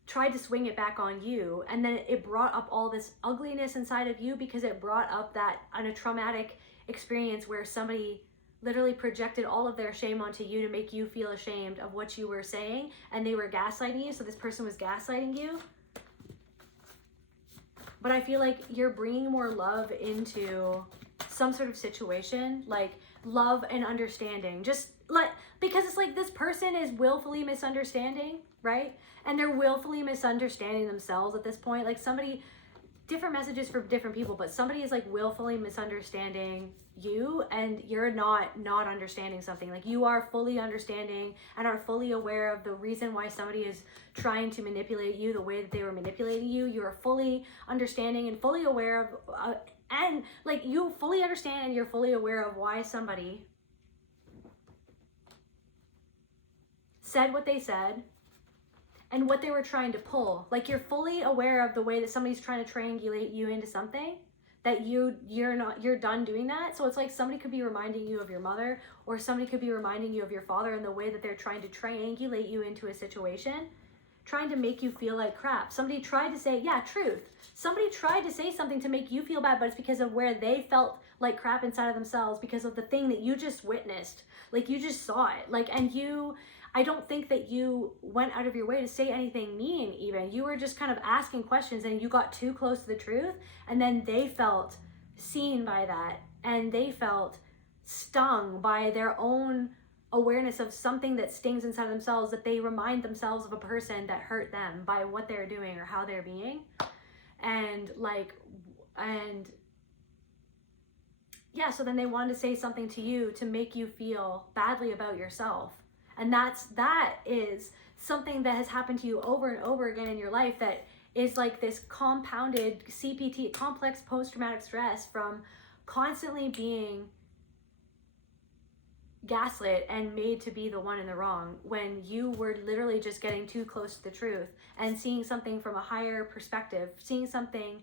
tried to swing it back on you, and then it brought up all this ugliness inside of you because it brought up that on a traumatic experience where somebody literally projected all of their shame onto you to make you feel ashamed of what you were saying, and they were gaslighting you. So this person was gaslighting you. But I feel like you're bringing more love into some sort of situation, like love and understanding, just like, because it's like this person is willfully misunderstanding, right? And they're willfully misunderstanding themselves at this point. Like somebody, different messages for different people, but somebody is like willfully misunderstanding you, and you're not understanding something. Like you are fully understanding and are fully aware of the reason why somebody is trying to manipulate you the way that they were manipulating you. You are fully understanding and fully aware of and like you fully understand and you're fully aware of why somebody said what they said and what they were trying to pull. Like, you're fully aware of the way that somebody's trying to triangulate you into something, that you're done doing that. So it's like somebody could be reminding you of your mother, or somebody could be reminding you of your father, in the way that they're trying to triangulate you into a situation, trying to make you feel like crap. Somebody tried to say, yeah, truth. Somebody tried to say something to make you feel bad, but it's because of where they felt like crap inside of themselves, because of the thing that you just witnessed. Like, you just saw it. Like, and I don't think that you went out of your way to say anything mean even. You were just kind of asking questions, and you got too close to the truth, and then they felt seen by that, and they felt stung by their own awareness of something that stings inside themselves, that they remind themselves of a person that hurt them by what they're doing or how they're being. And yeah, so then they wanted to say something to you to make you feel badly about yourself. And that is something that has happened to you over and over again in your life, that is like this compounded CPT, complex post-traumatic stress, from constantly being gaslit and made to be the one in the wrong, when you were literally just getting too close to the truth and seeing something from a higher perspective, seeing something.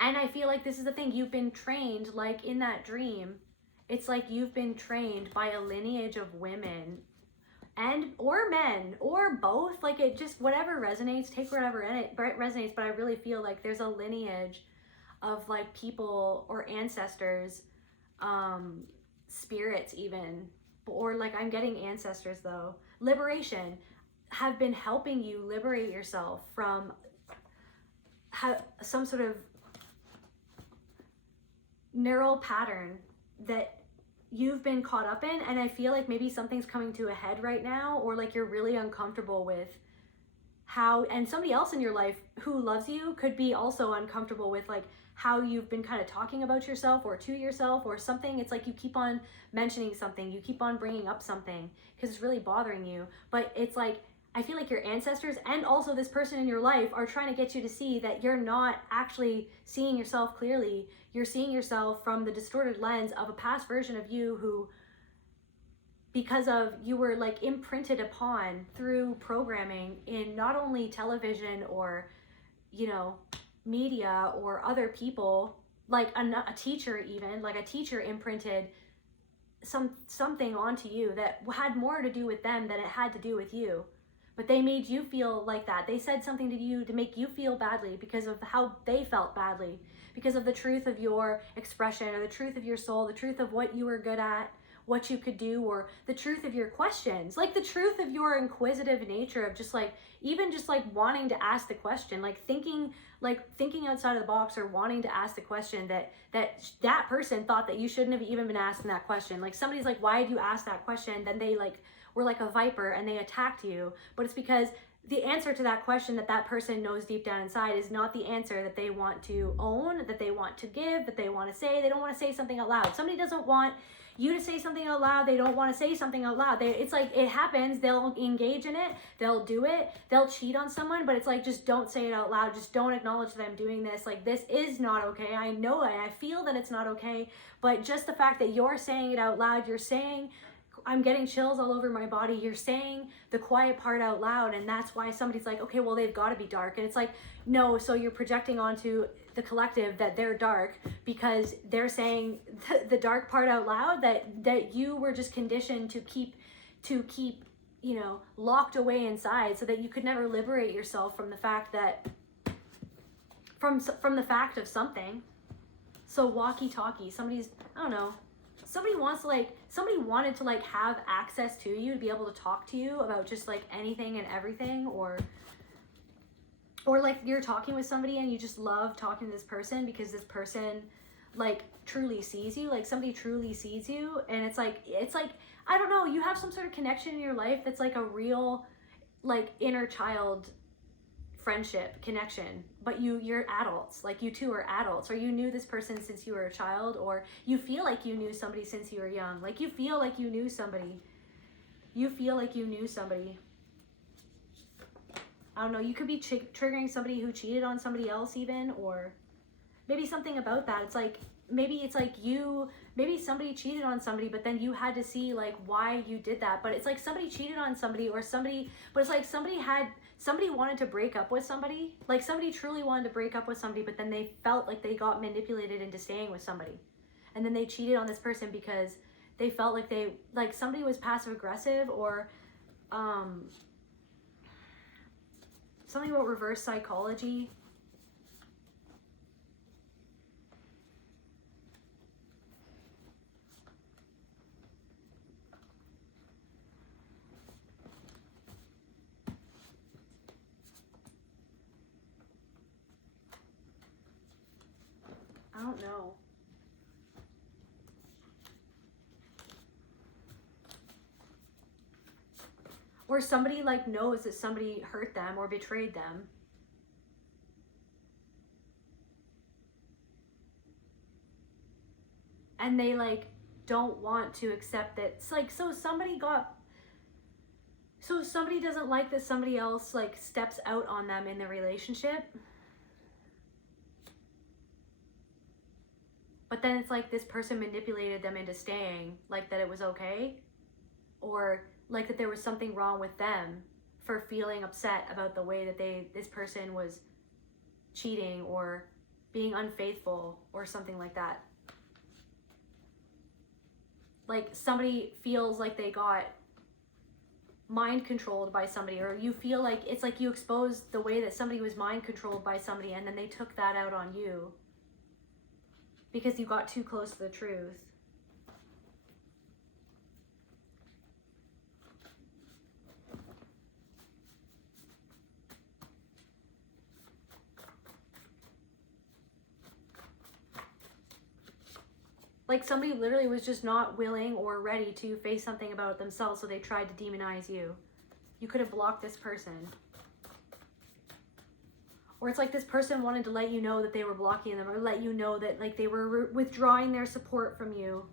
And I feel like this is the thing, you've been trained, like in that dream, it's like you've been trained by a lineage of women or men or both. Like, it just, whatever resonates, take whatever resonates. But I really feel like there's a lineage of like people or ancestors, spirits even, or like, I'm getting ancestors though, liberation, have been helping you liberate yourself from some sort of neural pattern that you've been caught up in. And I feel like maybe something's coming to a head right now, or like you're really uncomfortable with how, and somebody else in your life who loves you could be also uncomfortable with like how you've been kind of talking about yourself or to yourself or something. It's like you keep on mentioning something, you keep on bringing up something because it's really bothering you. But it's like, I feel like your ancestors and also this person in your life are trying to get you to see that you're not actually seeing yourself clearly. You're seeing yourself from the distorted lens of a past version of you who, because of, you were like imprinted upon through programming in not only television or, you know, media or other people, like a teacher, even like a teacher imprinted something onto you that had more to do with them than it had to do with you. But they made you feel like that. They said something to you to make you feel badly because of how they felt badly, because of the truth of your expression, or the truth of your soul, the truth of what you were good at, what you could do, or the truth of your questions, like the truth of your inquisitive nature of just like, even just like wanting to ask the question, like thinking outside of the box, or wanting to ask the question that person thought that you shouldn't have even been asking that question. Like, somebody's like, why did you ask that question? Then they like were like a viper and they attacked you. But it's because the answer to that question that person knows deep down inside is not the answer that they want to own, that they want to give, that they want to say. They don't want to say something out loud. Somebody doesn't want you to say something out loud. They don't want to say something out loud. It's like, it happens. They'll engage in it. They'll do it. They'll cheat on someone, but it's like, just don't say it out loud. Just don't acknowledge that I'm doing this. Like, this is not okay. I know it. I feel that it's not okay. But just the fact that you're saying it out loud, you're saying, I'm getting chills all over my body. You're saying the quiet part out loud. And that's why somebody's like, okay, well, they've got to be dark. And it's like, no, so you're projecting onto the collective that they're dark because they're saying the dark part out loud that you were just conditioned to keep, you know, locked away inside, so that you could never liberate yourself from the fact that, from the fact of something. So walkie-talkie, somebody's, I don't know, somebody wanted to like have access to you, to be able to talk to you about just like anything and everything, or like you're talking with somebody and you just love talking to this person because this person like truly sees you, like somebody truly sees you. And it's like, I don't know, you have some sort of connection in your life that's like a real like inner child friendship connection, but you're adults, like you two are adults, or you knew this person since you were a child, or you feel like you knew somebody since you were young, like you feel like you knew somebody. I don't know, you could be triggering somebody who cheated on somebody else even, or maybe something about that. It's like maybe it's like maybe somebody cheated on somebody, but then you had to see like why you did that. But it's like somebody cheated on somebody, but it's like somebody wanted to break up with somebody, like somebody truly wanted to break up with somebody, but then they felt like they got manipulated into staying with somebody, and then they cheated on this person because they felt like somebody was passive aggressive, or something about reverse psychology. I don't know. Or somebody like knows that somebody hurt them or betrayed them. And they like don't want to accept that. It's like, so somebody doesn't like that somebody else like steps out on them in the relationship. But then it's like this person manipulated them into staying, like that it was okay, or like that there was something wrong with them for feeling upset about the way that this person was cheating or being unfaithful or something like that. Like somebody feels like they got mind controlled by somebody, or you feel like it's like you exposed the way that somebody was mind controlled by somebody, and then they took that out on you because you got too close to the truth. Like somebody literally was just not willing or ready to face something about themselves, so they tried to demonize you. You could have blocked this person. Or it's like this person wanted to let you know that they were blocking them, or let you know that like they were withdrawing their support from you.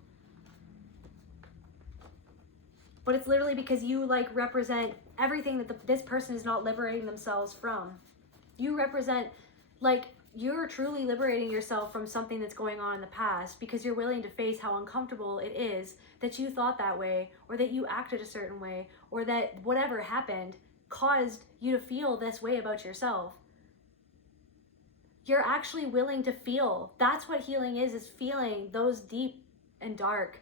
But it's literally because you like represent everything that this person is not liberating themselves from. You represent, like, you're truly liberating yourself from something that's going on in the past because you're willing to face how uncomfortable it is that you thought that way, or that you acted a certain way, or that whatever happened caused you to feel this way about yourself. You're actually willing to feel. That's what healing is feeling those deep and dark,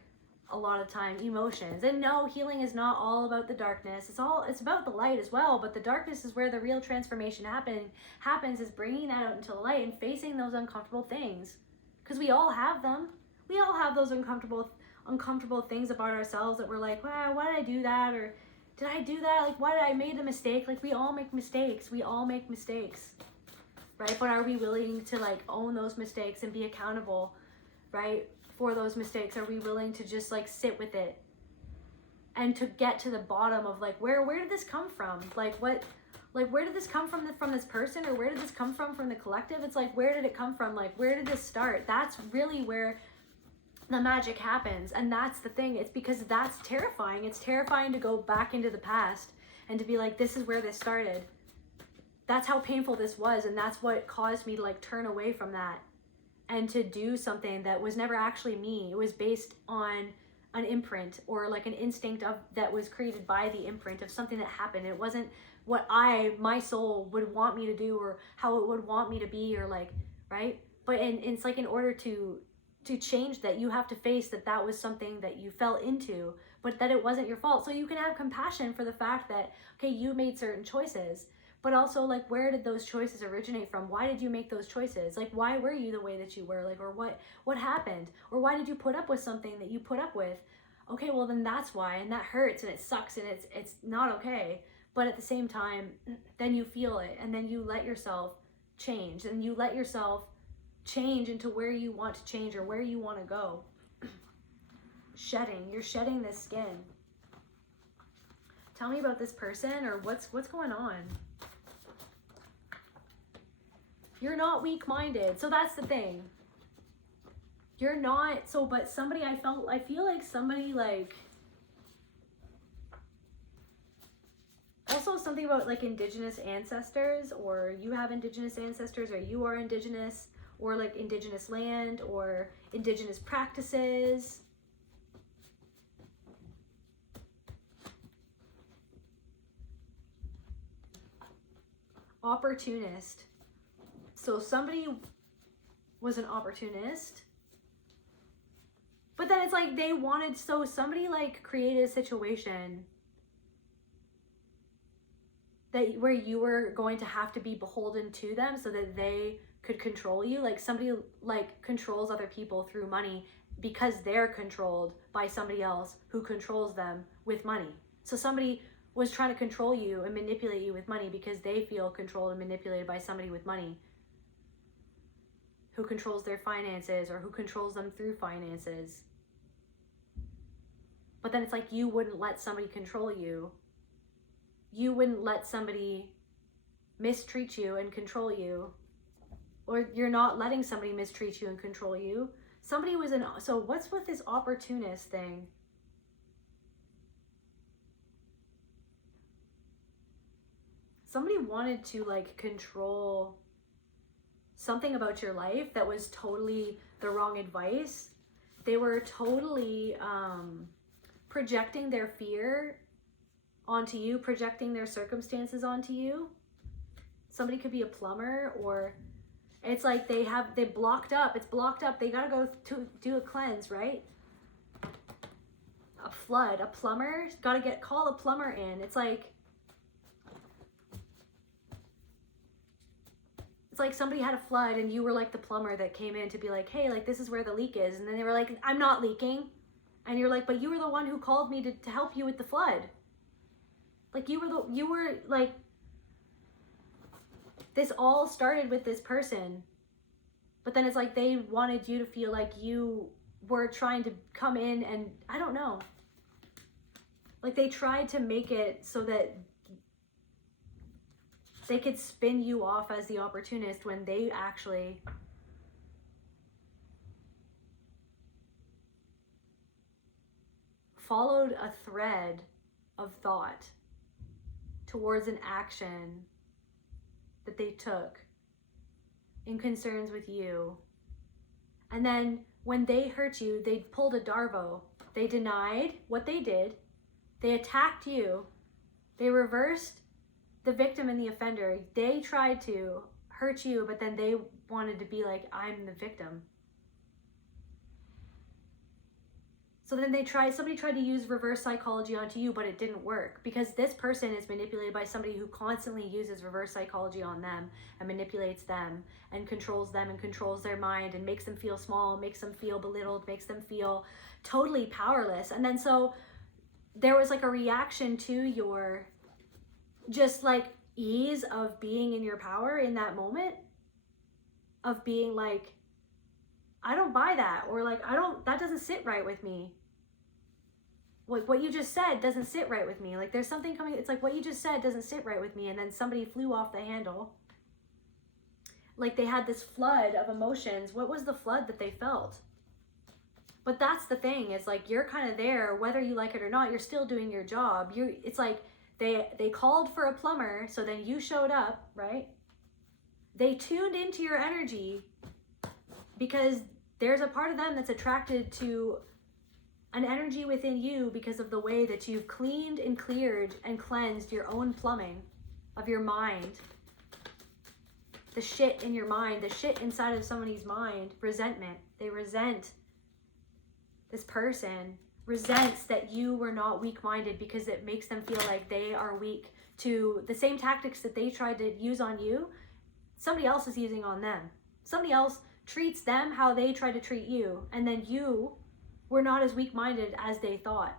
a lot of time, emotions. And no, healing is not all about the darkness. It's about the light as well, but the darkness is where the real transformation happens, is bringing that out into the light and facing those uncomfortable things. Because we all have them. We all have those uncomfortable things about ourselves that we're like, wow, why did I do that? Or did I do that? Like, why did I made a mistake? Like, we all make mistakes. We all make mistakes. Right? But are we willing to like own those mistakes and be accountable, right, for those mistakes? Are we willing to just like sit with it and to get to the bottom of like where did this come from? Like where did this come from this person, or where did this come from the collective? It's like, where did it come from? Like, where did this start? That's really where the magic happens. And that's the thing. It's because that's terrifying. It's terrifying to go back into the past and to be like, this is where this started. That's how painful this was, and that's what caused me to like turn away from that and to do something that was never actually me. It was based on an imprint, or like an instinct that was created by the imprint of something that happened. It wasn't what my soul would want me to do, or how it would want me to be, or like, right? But it's like, in order to change that, you have to face that was something that you fell into, but that it wasn't your fault. So you can have compassion for the fact that, okay, you made certain choices, but also like, where did those choices originate from? Why did you make those choices? Like, why were you the way that you were? Like, or what happened? Or why did you put up with something that you put up with? Okay, well then that's why, and that hurts and it sucks and it's not okay. But at the same time, then you feel it, and then you let yourself change, and you let yourself change into where you want to change, or where you want to go. You're shedding this skin. Tell me about this person, or what's going on. You're not weak-minded. So that's the thing. You're not, but somebody, I feel like somebody like, also something about like indigenous ancestors, or you have indigenous ancestors, or you are indigenous, or like indigenous land or indigenous practices. Opportunist. So somebody was an opportunist, but then it's like they wanted, so somebody like created a situation that where you were going to have to be beholden to them so that they could control you. Like somebody like controls other people through money because they're controlled by somebody else who controls them with money. So somebody was trying to control you and manipulate you with money because they feel controlled and manipulated by somebody with money who controls their finances or who controls them through finances. But then it's like you wouldn't let somebody control you. You wouldn't let somebody mistreat you and control you. Or you're not letting somebody mistreat you and control you. Somebody was in, so what's with this opportunist thing? Somebody wanted to like control something about your life that was totally the wrong advice. They were totally projecting their fear onto you, projecting their circumstances onto you. Somebody could be a plumber, or it's like they blocked up, it's blocked up. They gotta go to do a cleanse, right? A flood, a plumber, call a plumber in. It's like somebody had a flood and you were like the plumber that came in to be like, hey, like this is where the leak is. And then they were like, I'm not leaking. And you're like, but you were the one who called me to help you with the flood. Like you were like, this all started with this person. But then it's like they wanted you to feel like you were trying to come in and, I don't know. Like they tried to make it so that they could spin you off as the opportunist when they actually followed a thread of thought towards an action that they took in concerns with you. And then when they hurt you, they pulled a Darvo. They denied what they did. They attacked you. They reversed the victim and the offender. They tried to hurt you, but then they wanted to be like, I'm the victim. So then somebody tried to use reverse psychology onto you, but it didn't work because this person is manipulated by somebody who constantly uses reverse psychology on them and manipulates them and controls their mind and makes them feel small, makes them feel belittled, makes them feel totally powerless. And then so there was like a reaction to your just like ease of being in your power in that moment, of being like, I don't buy that, or like, that doesn't sit right with me. Like what you just said doesn't sit right with me. Like there's something coming, it's like what you just said doesn't sit right with me. And then somebody flew off the handle. Like they had this flood of emotions. What was the flood that they felt? But that's the thing, is like, you're kind of there, whether you like it or not, you're still doing your job. It's like, they called for a plumber, so then you showed up, right? They tuned into your energy because there's a part of them that's attracted to an energy within you because of the way that you've cleaned and cleared and cleansed your own plumbing of your mind. The shit in your mind, the shit inside of somebody's mind, resentment. They resent this person, resents that you were not weak-minded because it makes them feel like they are weak to the same tactics that they tried to use on you. Somebody else is using on them. Somebody else treats them how they try to treat you, and then you were not as weak-minded as they thought.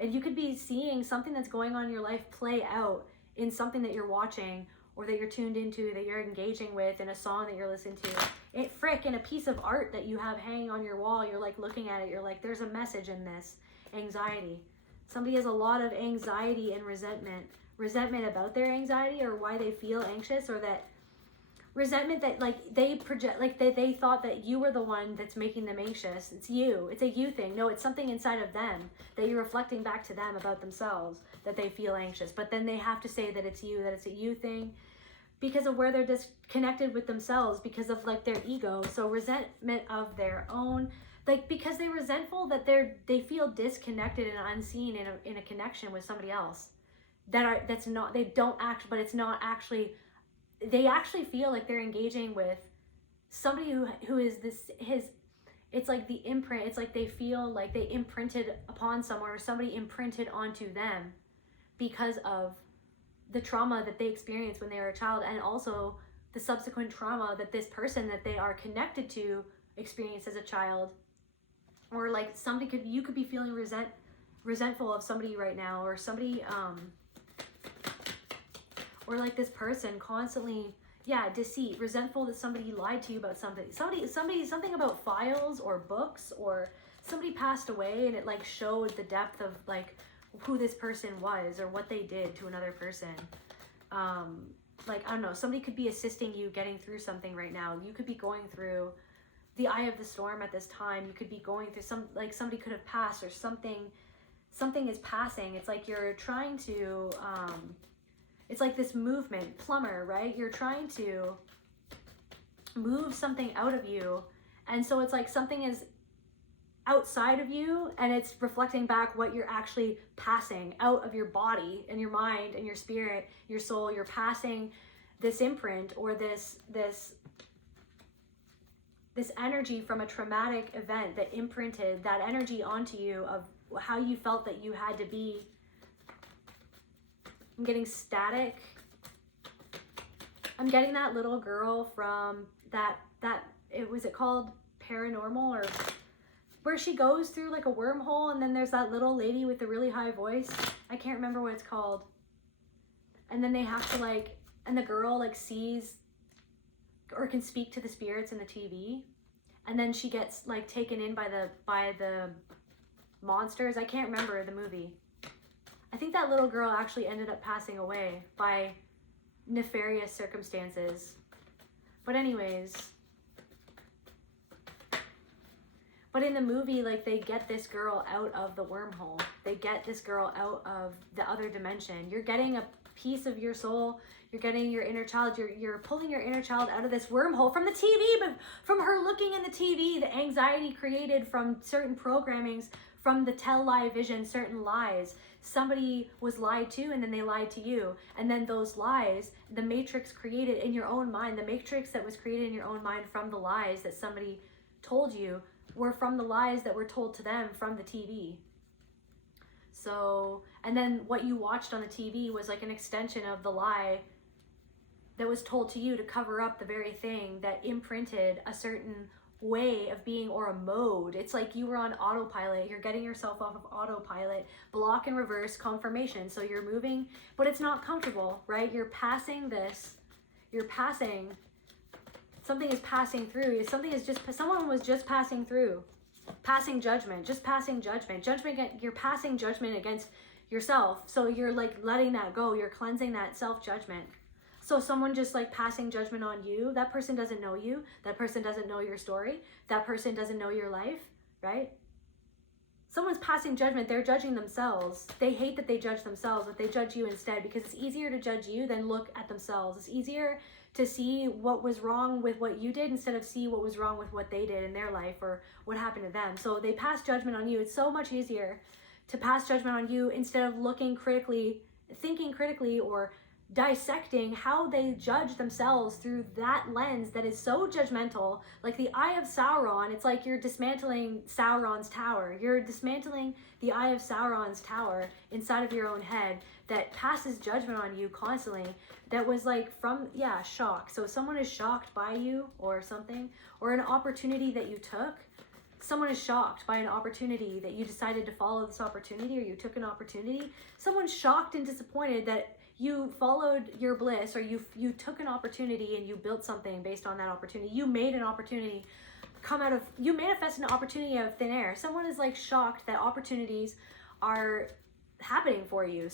And you could be seeing something that's going on in your life play out in something that you're watching or that you're tuned into, that you're engaging with, in a song that you're listening to. In a piece of art that you have hanging on your wall, you're like looking at it, you're like, there's a message in this. Anxiety. Somebody has a lot of anxiety and resentment. Resentment about their anxiety or why they feel anxious, or that resentment that like they project, like they thought that you were the one that's making them anxious. It's you. It's a you thing. No, it's something inside of them that you're reflecting back to them about themselves, that they feel anxious. But then they have to say that it's you, that it's a you thing. because of where they're disconnected with themselves, because of like their ego. So resentment of their own, like because they're resentful that they feel disconnected and unseen in a connection with somebody else that's not, they don't act, but it's not actually, they actually feel like they're engaging with somebody who is this, it's like the imprint, it's like they feel like they imprinted upon someone, or somebody imprinted onto them because of the trauma that they experienced when they were a child, and also the subsequent trauma that this person that they are connected to experienced as a child. Or like you could be feeling resentful of somebody right now, or somebody, or like this person constantly, deceit, resentful that somebody lied to you about something, something about files or books, or somebody passed away and it like showed the depth of like who this person was or what they did to another person. Like, I don't know, somebody could be assisting you getting through something right now. You could be going through the eye of the storm at this time. You could be going through somebody could have passed, or something is passing. It's like you're trying to, it's like this movement, plumber, right? You're trying to move something out of you. And so it's like something is outside of you, and it's reflecting back what you're actually passing out of your body and your mind and your spirit, your soul. You're passing this imprint, or this energy from a traumatic event that imprinted that energy onto you of how you felt that you had to be. I'm getting static. I'm getting that little girl from was it called Paranormal, or where she goes through like a wormhole, and then there's that little lady with the really high voice. I can't remember what it's called. And then they have to like, and the girl like sees or can speak to the spirits in the TV, and then she gets like taken in by the monsters. I can't remember the movie. I think that little girl actually ended up passing away by nefarious circumstances. But anyways, but in the movie, like, they get this girl out of the wormhole. They get this girl out of the other dimension. You're getting a piece of your soul. You're getting your inner child. You're pulling your inner child out of this wormhole from the TV, but from her looking in the TV, the anxiety created from certain programmings, from the lie vision, certain lies. Somebody was lied to, and then they lied to you. And then those lies, the matrix created in your own mind, the matrix that was created in your own mind from the lies that somebody told you, were from the lies that were told to them from the TV. So, and then what you watched on the TV was like an extension of the lie that was told to you to cover up the very thing that imprinted a certain way of being, or a mode. It's like you were on autopilot. You're getting yourself off of autopilot, block and reverse confirmation. So you're moving, but it's not comfortable, right? You're passing this, something is passing through. Someone was just passing through, passing judgment, you're passing judgment against yourself. So you're like letting that go. You're cleansing that self-judgment. So someone just like passing judgment on you, that person doesn't know you. That person doesn't know your story. That person doesn't know your life, right? Someone's passing judgment. They're judging themselves. They hate that they judge themselves, but they judge you instead, because it's easier to judge you than look at themselves. It's easier to see what was wrong with what you did instead of see what was wrong with what they did in their life or what happened to them. So they pass judgment on you. It's so much easier to pass judgment on you instead of looking critically, thinking critically, or dissecting how they judge themselves through that lens that is so judgmental. Like the eye of Sauron, it's like you're dismantling Sauron's tower. You're dismantling the eye of Sauron's tower inside of your own head that passes judgment on you constantly. That was like from, shock. So someone is shocked by you or something, or an opportunity that you took. Someone is shocked by an opportunity that you decided to follow this opportunity, or you took an opportunity. Someone's shocked and disappointed that you followed your bliss, or you took an opportunity and you built something based on that opportunity. You made an opportunity you manifested an opportunity out of thin air. Someone is like shocked that opportunities are happening for you.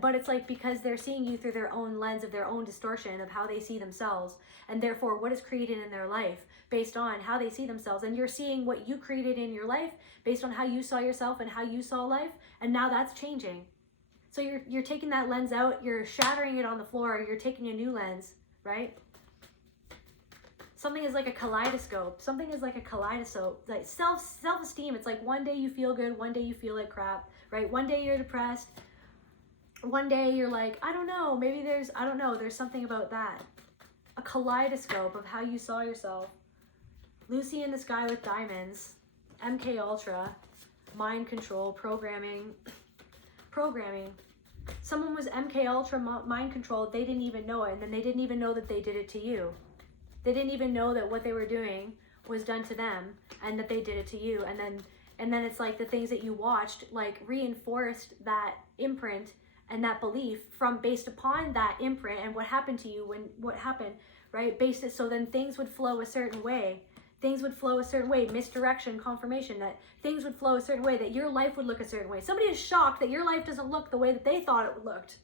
But it's like because they're seeing you through their own lens of their own distortion of how they see themselves, and therefore what is created in their life based on how they see themselves. And you're seeing what you created in your life based on how you saw yourself and how you saw life, and now that's changing. So you're taking that lens out, you're shattering it on the floor, you're taking a new lens, right? Something is like a kaleidoscope. Something is like a kaleidoscope. Like self-esteem. It's like one day you feel good, one day you feel like crap, right? One day you're depressed. One day you're like, I don't know, maybe there's something about that. A kaleidoscope of how you saw yourself. Lucy in the Sky with Diamonds, MK Ultra, mind control, programming. Someone was MK Ultra mind controlled, they didn't even know it, and then they didn't even know that they did it to you. They didn't even know that what they were doing was done to them and that they did it to you. And then it's like the things that you watched like reinforced that imprint and that belief based upon that imprint and what happened to you what happened, right? So then things would flow a certain way. Misdirection, confirmation, that things would flow a certain way, that your life would look a certain way. Somebody is shocked that your life doesn't look the way that they thought it looked.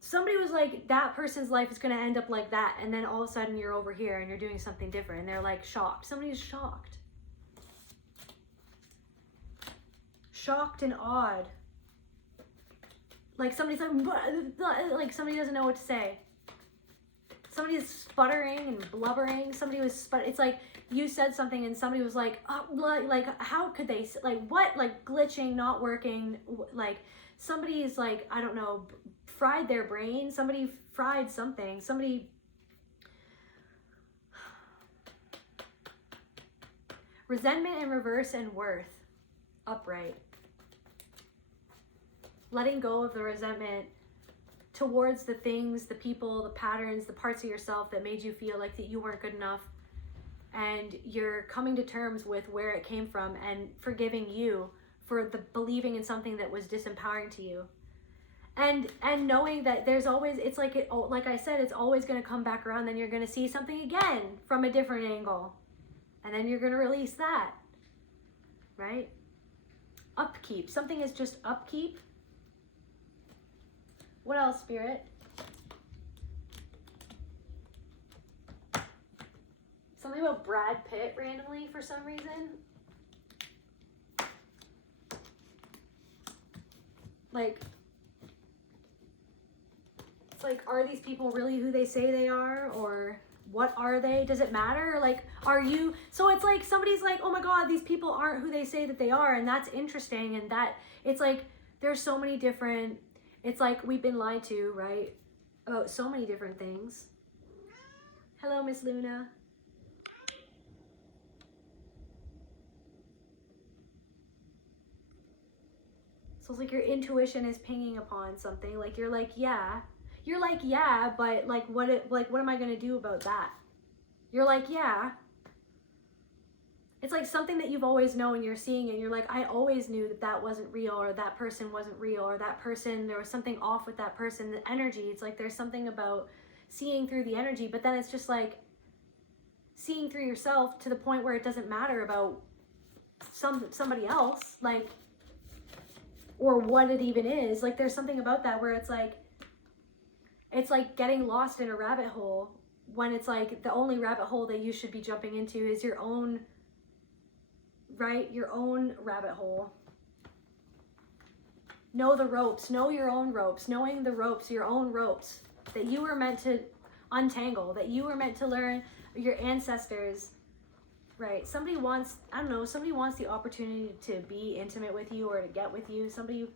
Somebody was like, that person's life is going to end up like that, and then all of a sudden you're over here and you're doing something different, and they're like shocked. Somebody's shocked. Shocked and awed. Like somebody's like somebody doesn't know what to say. Somebody's sputtering and blubbering. It's like you said something and somebody was like, oh, like how could they, like what, like glitching, not working, like somebody's like, I don't know, fried their brain. Somebody fried something. Resentment in reverse and worth upright. Letting go of the resentment towards the things, the people, the patterns, the parts of yourself that made you feel like that you weren't good enough. And you're coming to terms with where it came from and forgiving you for the believing in something that was disempowering to you. And knowing that there's always, it's like, like I said, it's always going to come back around. Then you're going to see something again from a different angle. And then you're going to release that, right? Upkeep. Something is just upkeep. What else, Spirit? Something about Brad Pitt randomly for some reason. Like, it's like, are these people really who they say they are? Or what are they? Does it matter? Like, are you? So it's like somebody's like, oh my God, these people aren't who they say that they are. And that's interesting. And that, it's like, there's so many different, it's like we've been lied to, right? About so many different things. Hello, Miss Luna. So it's like your intuition is pinging upon something. Like you're like, yeah. You're like, yeah, but like what am I gonna do about that? You're like, yeah. It's like something that you've always known, you're seeing it, you're like, I always knew that that wasn't real, or that person wasn't real, or that person, there was something off with that person, the energy. It's like there's something about seeing through the energy, but then it's just like seeing through yourself to the point where it doesn't matter about somebody else, like, or what it even is. Like there's something about that where it's like getting lost in a rabbit hole, when it's like the only rabbit hole that you should be jumping into is your own, right? Your own rabbit hole. Know the ropes, know your own ropes, knowing the ropes, your own ropes that you were meant to untangle, that you were meant to learn, your ancestors, right? Somebody wants, I don't know, somebody wants the opportunity to be intimate with you or to get with you. Somebody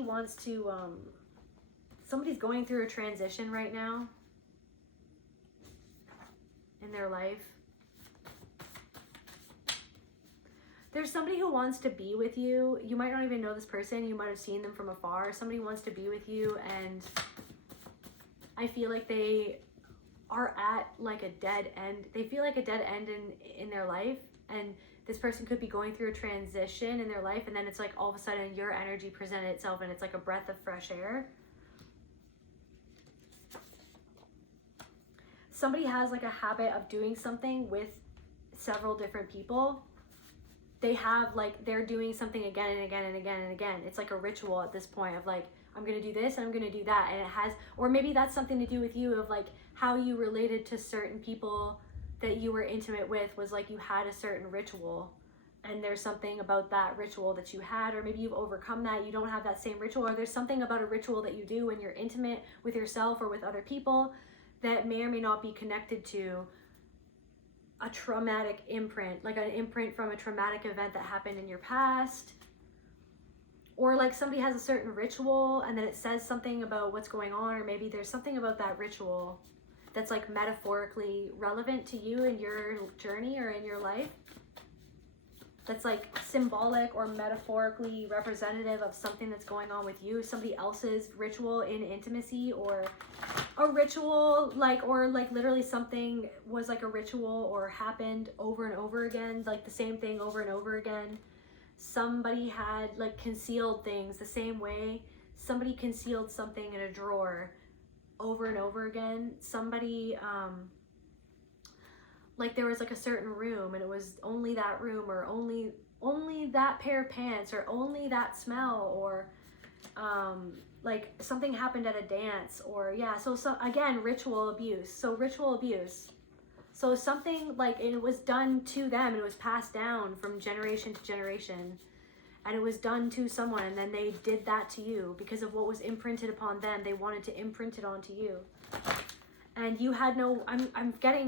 wants to, somebody's going through a transition right now in their life. There's somebody who wants to be with you. You might not even know this person. You might have seen them from afar. Somebody wants to be with you, and I feel like they are at like a dead end. They feel like a dead end in their life, and this person could be going through a transition in their life, and then it's like all of a sudden your energy presented itself, and it's like a breath of fresh air. Somebody has like a habit of doing something with several different people. They have like, they're doing something again and again and again and again. It's like a ritual at this point of like, I'm going to do this and I'm going to do that. And it has, or maybe that's something to do with you, of like how you related to certain people that you were intimate with, was like you had a certain ritual and there's something about that ritual that you had, or maybe you've overcome that, you don't have that same ritual, or there's something about a ritual that you do when you're intimate with yourself or with other people that may or may not be connected to a traumatic imprint, like an imprint from a traumatic event that happened in your past. Or like somebody has a certain ritual and then it says something about what's going on, or maybe there's something about that ritual that's like metaphorically relevant to you in your journey or in your life, that's like symbolic or metaphorically representative of something that's going on with you, somebody else's ritual in intimacy, or a ritual like, or like literally something was like a ritual or happened over and over again, like the same thing over and over again. Somebody had like concealed things the same way somebody concealed something in a drawer over and over again. Somebody like there was like a certain room and it was only that room, or only that pair of pants, or only that smell, or like something happened at a dance, or yeah, so again, ritual abuse. So ritual abuse, so something like it was done to them and it was passed down from generation to generation, and it was done to someone and then they did that to you because of what was imprinted upon them. They wanted to imprint it onto you. And you had no,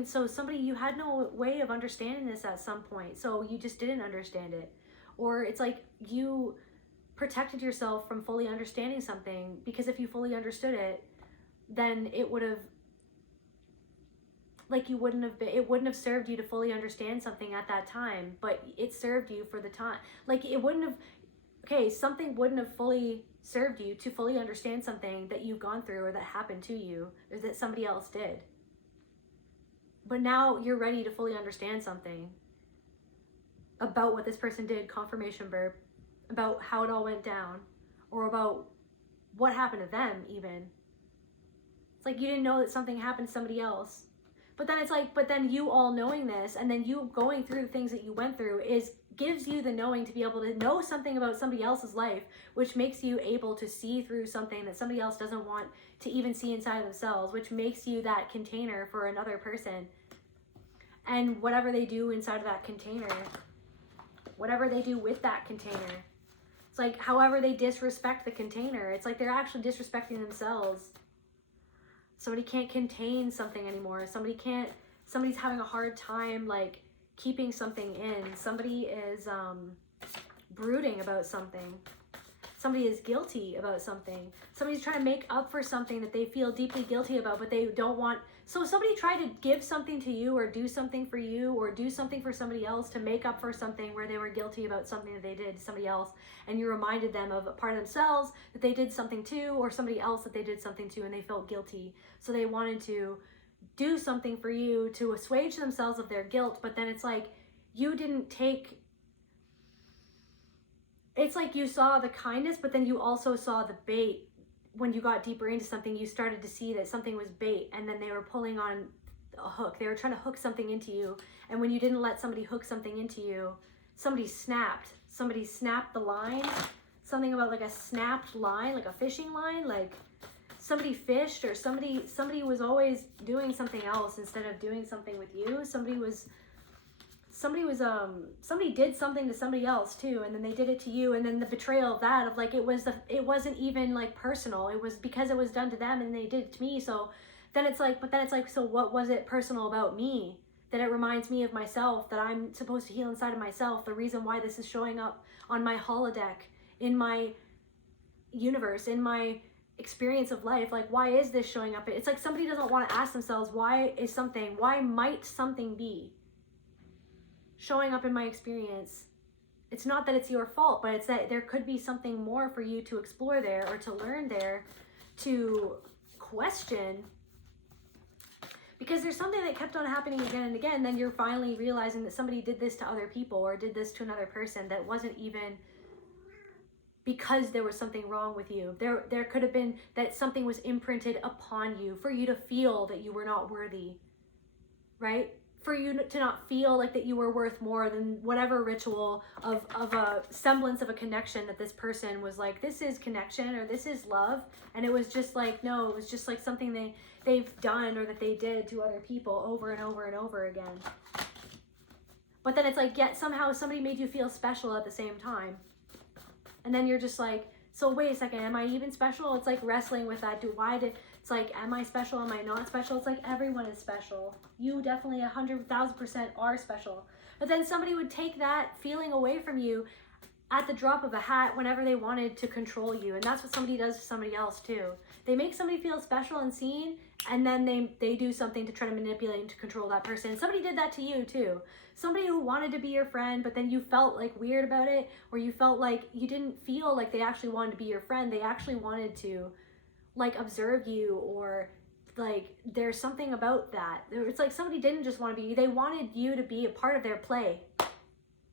so somebody, you had no way of understanding this at some point. So you just didn't understand it. Or it's like you protected yourself from fully understanding something, because if you fully understood it, then it would have, like it wouldn't have served you to fully understand something at that time, but it served you for the time. Like it wouldn't have, okay, something wouldn't have fully served you to fully understand something that you've gone through or that happened to you or that somebody else did. But now you're ready to fully understand something about what this person did, confirmation burp, about how it all went down, or about what happened to them even. It's like you didn't know that something happened to somebody else. But then it's like, but then you all knowing this and then you going through the things that you went through gives you the knowing to be able to know something about somebody else's life, which makes you able to see through something that somebody else doesn't want to even see inside of themselves, which makes you that container for another person. And whatever they do inside of that container, whatever they do with that container, it's like however they disrespect the container, it's like they're actually disrespecting themselves. Somebody can't contain something anymore. Somebody's having a hard time like keeping something in. Somebody is brooding about something. Somebody is guilty about something. Somebody's trying to make up for something that they feel deeply guilty about, but they don't want. So somebody tried to give something to you or do something for you or do something for somebody else to make up for something where they were guilty about something that they did to somebody else, and you reminded them of a part of themselves that they did something to, or somebody else that they did something to, and they felt guilty. So they wanted to do something for you to assuage themselves of their guilt, but then it's like you didn't take, it's like you saw the kindness, but then you also saw the bait. When you got deeper into something, you started to see that something was bait, and then they were pulling on a hook. They were trying to hook something into you, and when you didn't let somebody hook something into you, somebody snapped the line. Something about like a snapped line, like a fishing line, like somebody fished, or somebody was always doing something else instead of doing something with you. Somebody did something to somebody else too, and then they did it to you, and then the betrayal of that, of like it wasn't even like personal, it was because it was done to them and they did it to me. So then it's like, so what was it personal about me that it reminds me of myself, that I'm supposed to heal inside of myself? The reason why this is showing up on my holodeck, in my universe, in my experience of life, like why is this showing up? It's like somebody doesn't want to ask themselves, why might something be showing up in my experience? It's not that it's your fault, but it's that there could be something more for you to explore there, or to learn there, to question, because there's something that kept on happening again and again. Then you're finally realizing that somebody did this to other people or did this to another person that wasn't even because there was something wrong with you. There could have been that something was imprinted upon you for you to feel that you were not worthy, right? For you to not feel like that you were worth more than whatever ritual of a semblance of a connection that this person was like, this is connection or this is love. And it was just like, no, it was just like something they've done or that they did to other people over and over and over again. But then it's like, yet somehow somebody made you feel special at the same time. And then you're just like, so wait a second, am I even special? It's like wrestling with that. It's like, am I special? Am I not special? It's like, everyone is special. You definitely 100,000% are special. But then somebody would take that feeling away from you at the drop of a hat whenever they wanted to control you. And that's what somebody does to somebody else too. They make somebody feel special and seen, and then they do something to try to manipulate and to control that person. And somebody did that to you too. Somebody who wanted to be your friend, but then you felt like weird about it, or you felt like you didn't feel like they actually wanted to be your friend. They actually wanted to like observe you, or like there's something about that. It's like somebody didn't just want to be you. They wanted you to be a part of their play.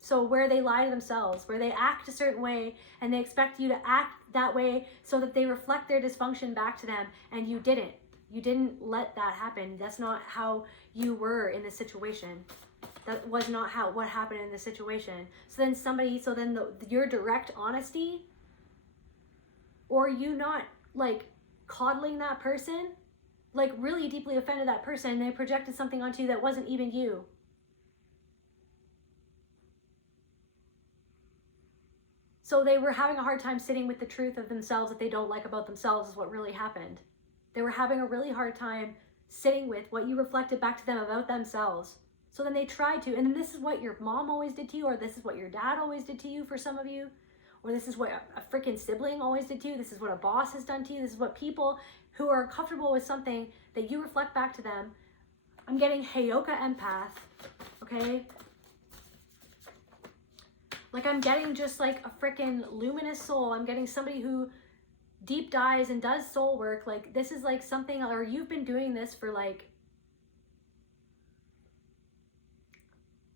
So where they lie to themselves, where they act a certain way and they expect you to act that way so that they reflect their dysfunction back to them, and you didn't. You didn't let that happen. That's not how you were in the situation. That was not what happened in the situation. So then your direct honesty, or you not like coddling that person, like really deeply offended that person, and they projected something onto you that wasn't even you. So they were having a hard time sitting with the truth of themselves that they don't like about themselves is what really happened. They were having a really hard time sitting with what you reflected back to them about themselves. So then they tried to, and then this is what your mom always did to you, or this is what your dad always did to you for some of you, or this is what a freaking sibling always did to you, this is what a boss has done to you, this is what people who are comfortable with something that you reflect back to them. I'm getting Heyoka empath, okay? Like I'm getting just like a freaking luminous soul. I'm getting somebody who deep dives and does soul work. Like this is like something, or you've been doing this for like,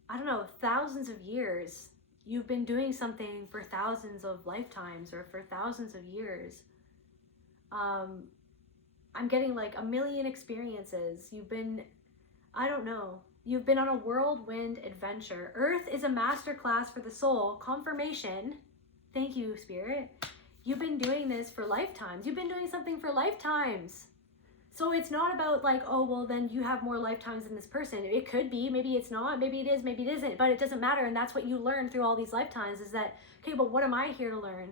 I don't know, thousands of years. You've been doing something for thousands of lifetimes or for thousands of years. I'm getting like a million experiences. You've been, I don't know. You've been on a whirlwind adventure. Earth is a masterclass for the soul. Confirmation. Thank you, Spirit. You've been doing this for lifetimes. You've been doing something for lifetimes. So it's not about like, oh, well, then you have more lifetimes than this person. It could be, maybe it's not, maybe it is, maybe it isn't, but it doesn't matter. And that's what you learn through all these lifetimes is that, okay, but what am I here to learn?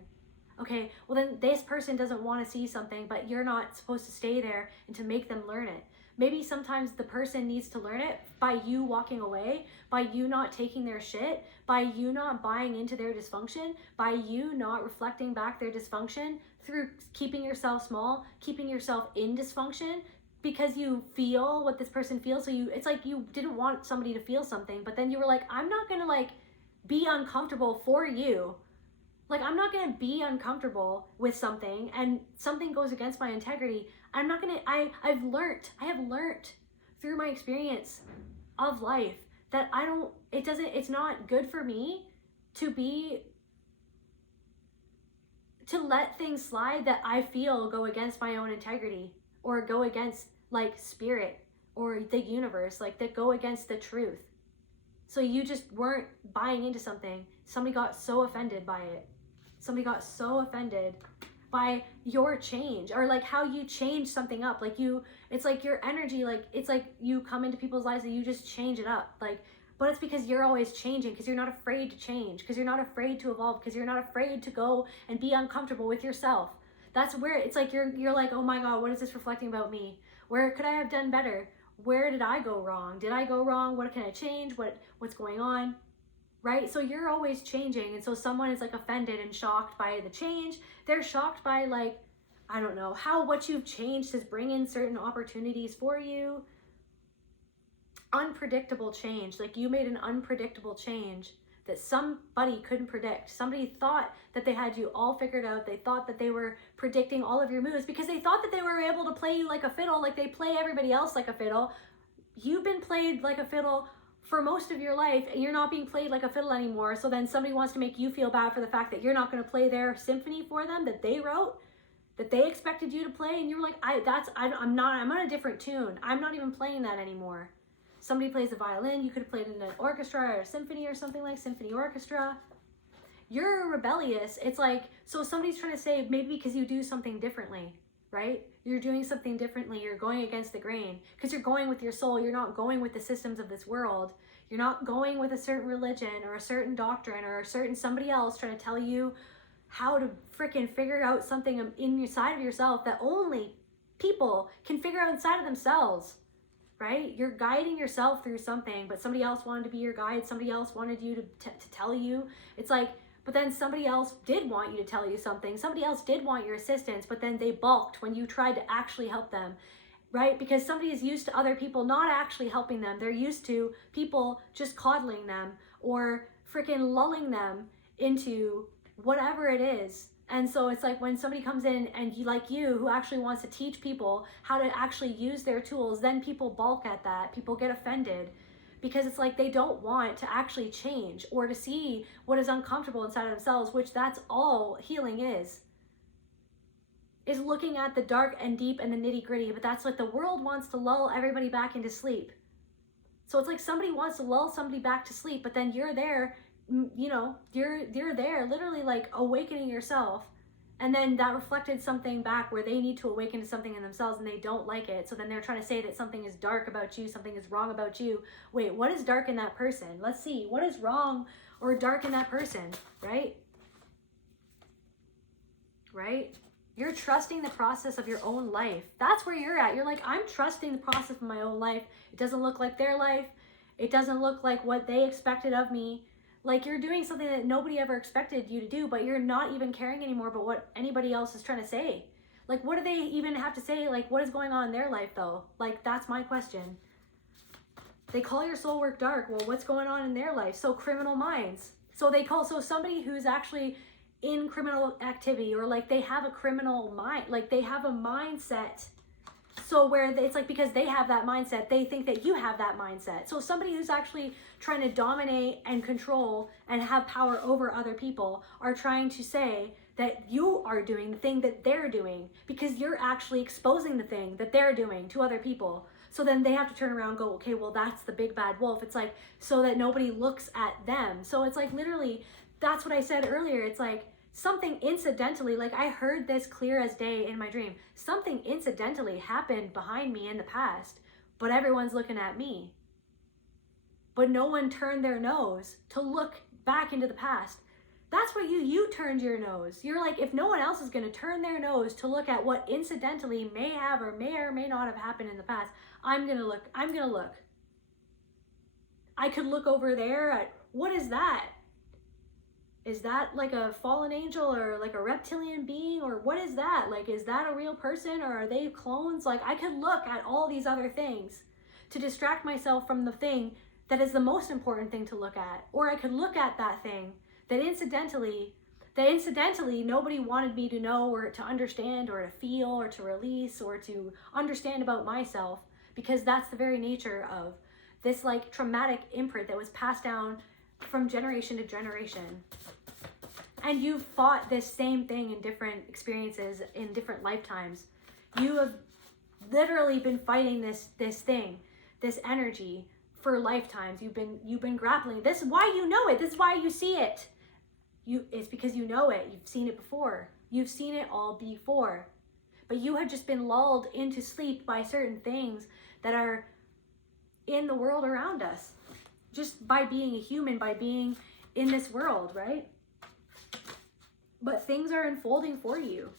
Okay, well then this person doesn't want to see something, but you're not supposed to stay there and to make them learn it. Maybe sometimes the person needs to learn it by you walking away, by you not taking their shit, by you not buying into their dysfunction, by you not reflecting back their dysfunction through keeping yourself small, keeping yourself in dysfunction because you feel what this person feels. So it's like you didn't want somebody to feel something, but then you were like, I'm not gonna like be uncomfortable for you. Like I'm not gonna be uncomfortable with something and something goes against my integrity. I'm not gonna, I have learned through my experience of life that it's not good for me to let things slide that I feel go against my own integrity or go against like spirit or the universe, like that go against the truth. So you just weren't buying into something. Somebody got so offended by it. Somebody got so offended by your change or like how you change something up. Like it's like your energy, like it's like you come into people's lives and you just change it up. Like, but it's because you're always changing, because you're not afraid to change, because you're not afraid to evolve, because you're not afraid to go and be uncomfortable with yourself. That's where it's like you're like, oh my God, what is this reflecting about me? Where could I have done better? Where did I go wrong? Did I go wrong? What can I change? What's going on? Right? So you're always changing. And so someone is like offended and shocked by the change. They're shocked by like, I don't know, how what you've changed is bringing certain opportunities for you. Unpredictable change. Like you made an unpredictable change that somebody couldn't predict. Somebody thought that they had you all figured out. They thought that they were predicting all of your moves because they thought that they were able to play you like a fiddle, like they play everybody else like a fiddle. You've been played like a fiddle for most of your life and you're not being played like a fiddle anymore. So then somebody wants to make you feel bad for the fact that you're not going to play their symphony for them that they wrote, that they expected you to play. And you were like, I'm on a different tune. I'm not even playing that anymore. Somebody plays the violin. You could have played in an orchestra or a symphony or something like symphony orchestra. You're rebellious. It's like, so somebody's trying to say maybe because you do something differently, right? You're doing something differently. You're going against the grain because you're going with your soul. You're not going with the systems of this world. You're not going with a certain religion or a certain doctrine or a certain somebody else trying to tell you how to freaking figure out something inside of yourself that only people can figure out inside of themselves, right? You're guiding yourself through something, but somebody else wanted to be your guide. Somebody else wanted you to tell you. It's like, but then somebody else did want you to tell you something. Somebody else did want your assistance, but then they balked when you tried to actually help them, right? Because somebody is used to other people not actually helping them. They're used to people just coddling them or freaking lulling them into whatever it is. And so it's like when somebody comes in and like you, who actually wants to teach people how to actually use their tools, then people balk at that. People get offended because it's like they don't want to actually change or to see what is uncomfortable inside of themselves, which that's all healing is looking at the dark and deep and the nitty gritty. But that's what the world wants, to lull everybody back into sleep. So it's like somebody wants to lull somebody back to sleep, but then you're there, you know, you're there literally like awakening yourself, and then that reflected something back where they need to awaken to something in themselves and they don't like it. So then they're trying to say that something is dark about you, something is wrong about you. Wait, what is dark in that person? Let's see, what is wrong or dark in that person, right? Right? You're trusting the process of your own life. That's where you're at. You're like, I'm trusting the process of my own life. It doesn't look like their life. It doesn't look like what they expected of me. Like, you're doing something that nobody ever expected you to do, but you're not even caring anymore about what anybody else is trying to say. Like, what do they even have to say? Like, what is going on in their life, though? Like, that's my question. They call your soul work dark. Well, what's going on in their life? So criminal minds. So somebody who's actually in criminal activity, or like they have a criminal mind, like they have a mindset. So where it's like, because they have that mindset, they think that you have that mindset. So somebody who's actually trying to dominate and control and have power over other people are trying to say that you are doing the thing that they're doing because you're actually exposing the thing that they're doing to other people. So then they have to turn around and go, okay, well, that's the big bad wolf. It's like, so that nobody looks at them. So it's like, literally, that's what I said earlier. It's like, something incidentally, like I heard this clear as day in my dream, something incidentally happened behind me in the past, but everyone's looking at me. But no one turned their nose to look back into the past. That's where you turned your nose. You're like, if no one else is going to turn their nose to look at what incidentally may have or may not have happened in the past, I'm going to look. I could look over there at, what is that? Is that like a fallen angel or like a reptilian being, or what is that? Like, is that a real person or are they clones? Like, I could look at all these other things to distract myself from the thing that is the most important thing to look at. Or I could look at that thing that incidentally nobody wanted me to know or to understand or to feel or to release or to understand about myself, because that's the very nature of this like traumatic imprint that was passed down from generation to generation. And you've fought this same thing in different experiences, in different lifetimes. You have literally been fighting this thing, this energy for lifetimes. You've been grappling. This is why you know it. This is why you see it. It's because you know it. You've seen it before. You've seen it all before. But you had just been lulled into sleep by certain things that are in the world around us. Just by being a human, by being in this world, right? But things are unfolding for you.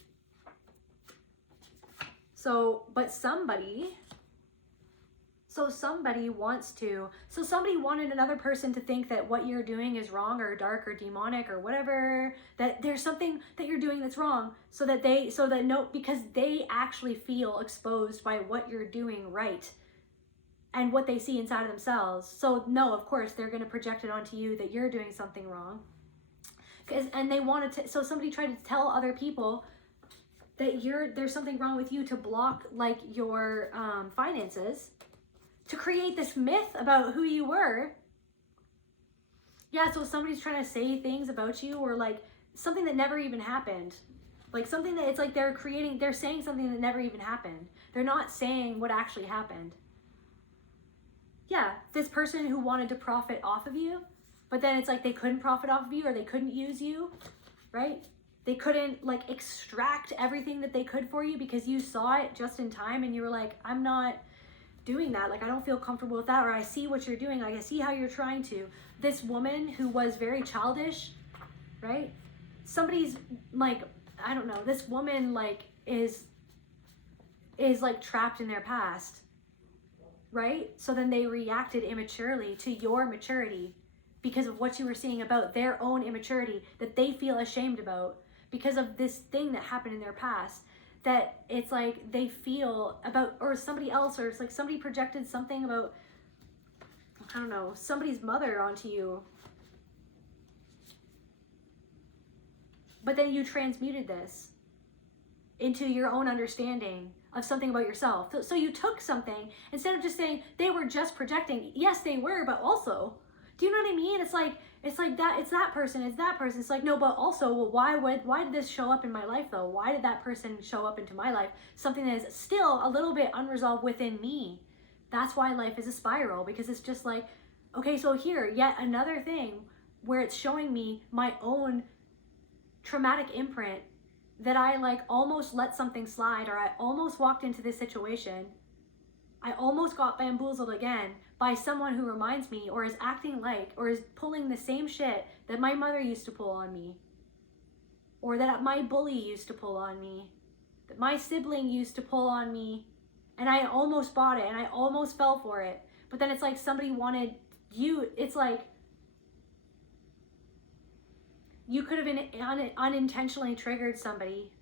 So somebody wanted another person to think that what you're doing is wrong or dark or demonic or whatever, that there's something that you're doing that's wrong, because they actually feel exposed by what you're doing right and what they see inside of themselves. So no, of course, they're going to project it onto you that you're doing something wrong. So somebody tried to tell other people that there's something wrong with you to block like your finances, to create this myth about who you were. Yeah, so somebody's trying to say things about you, or like something that never even happened. Like something that it's like they're saying something that never even happened. They're not saying what actually happened. Yeah, this person who wanted to profit off of you, but then it's like they couldn't profit off of you, or they couldn't use you, right? They couldn't like extract everything that they could for you because you saw it just in time and you were like, I'm not doing that. Like, I don't feel comfortable with that, or I see what you're doing. Like, I see how you're trying to. This woman who was very childish, right? Somebody's like, I don't know, this woman like is like trapped in their past, right? So then they reacted immaturely to your maturity because of what you were seeing about their own immaturity that they feel ashamed about because of this thing that happened in their past, that it's like they feel about, or somebody else, or it's like somebody projected something about, I don't know, somebody's mother onto you. But then you transmuted this into your own understanding of something about yourself. So you took something, instead of just saying they were just projecting. Yes, they were, but also, do you know what I mean? It's like that, it's that person, it's that person. It's like, no, but also, well, why did this show up in my life though? Why did that person show up into my life? Something that is still a little bit unresolved within me. That's why life is a spiral, because it's just like, okay, so here, yet another thing where it's showing me my own traumatic imprint, that I like almost let something slide, or I almost walked into this situation. I almost got bamboozled again by someone who reminds me, or is acting like, or is pulling the same shit that my mother used to pull on me, or that my bully used to pull on me, that my sibling used to pull on me, and I almost bought it and I almost fell for it. But then it's like somebody wanted you, it's like you could have unintentionally triggered somebody.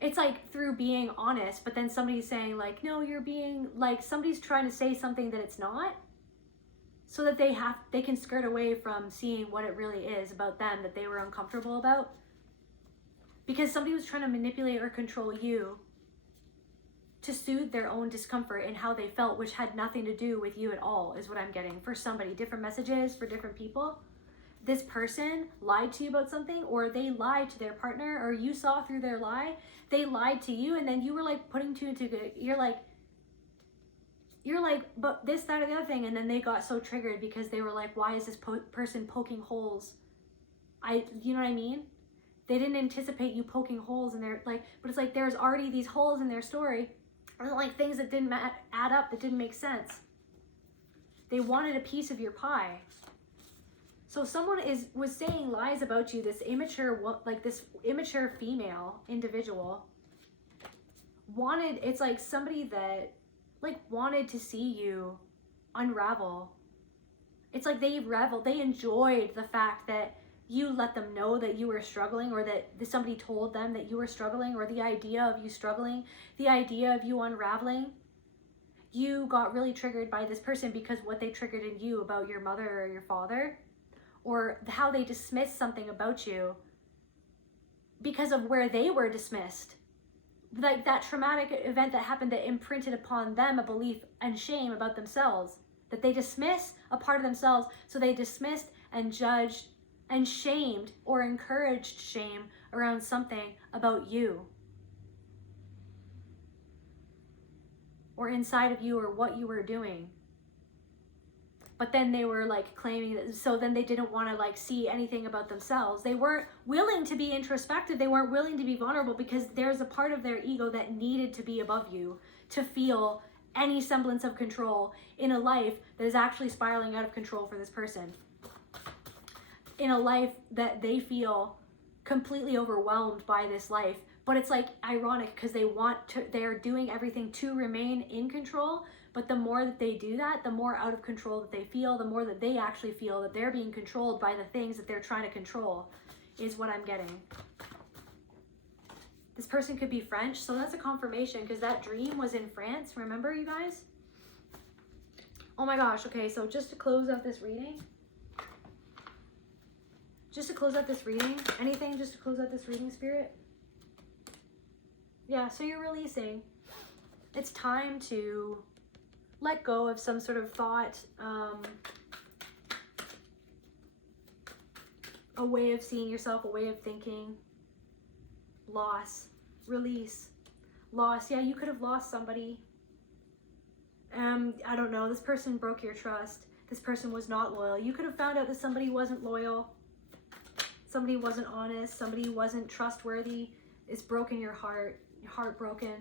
It's like through being honest, but then somebody's saying like, no, you're being like, somebody's trying to say something that it's not, so that they can skirt away from seeing what it really is about them that they were uncomfortable about. Because somebody was trying to manipulate or control you to soothe their own discomfort and how they felt, which had nothing to do with you at all, is what I'm getting for somebody. Different messages for different people. This person lied to you about something, or they lied to their partner, or you saw through their lie. They lied to you, and then you were like putting two and two. You're like, but this, that, or the other thing, and then they got so triggered because they were like, why is this person poking holes? You know what I mean? They didn't anticipate you poking holes in their, like, but it's like there's already these holes in their story. Or like things that didn't add up, that didn't make sense. They wanted a piece of your pie. So someone was saying lies about you, this immature female individual it's like somebody that like wanted to see you unravel. It's like they enjoyed the fact that you let them know that you were struggling, or that somebody told them that you were struggling, or the idea of you struggling, the idea of you unraveling. You got really triggered by this person because what they triggered in you about your mother or your father, or how they dismissed something about you because of where they were dismissed. Like that traumatic event that happened that imprinted upon them a belief and shame about themselves, that they dismiss a part of themselves. So they dismissed and judged and shamed or encouraged shame around something about you, or inside of you, or what you were doing. But then they were like claiming that, so then they didn't want to like see anything about themselves. They weren't willing to be introspective. They weren't willing to be vulnerable, because there's a part of their ego that needed to be above you to feel any semblance of control in a life that is actually spiraling out of control for this person. In a life that they feel completely overwhelmed by this life. But it's like ironic, because they're doing everything to remain in control. But the more that they do that, the more out of control that they feel, the more that they actually feel that they're being controlled by the things that they're trying to control, is what I'm getting. This person could be French, so that's a confirmation, because that dream was in France. Remember, you guys? Oh my gosh. Okay, so just to close out this reading, anything just to close out this reading, Spirit? Yeah, so you're releasing. It's time to let go of some sort of thought, a way of seeing yourself, a way of thinking. Loss, release, loss. Yeah, you could have lost somebody. I don't know, this person broke your trust. This person was not loyal. You could have found out that somebody wasn't loyal. Somebody wasn't honest. Somebody wasn't trustworthy. It's broken your heart. Your heart broken.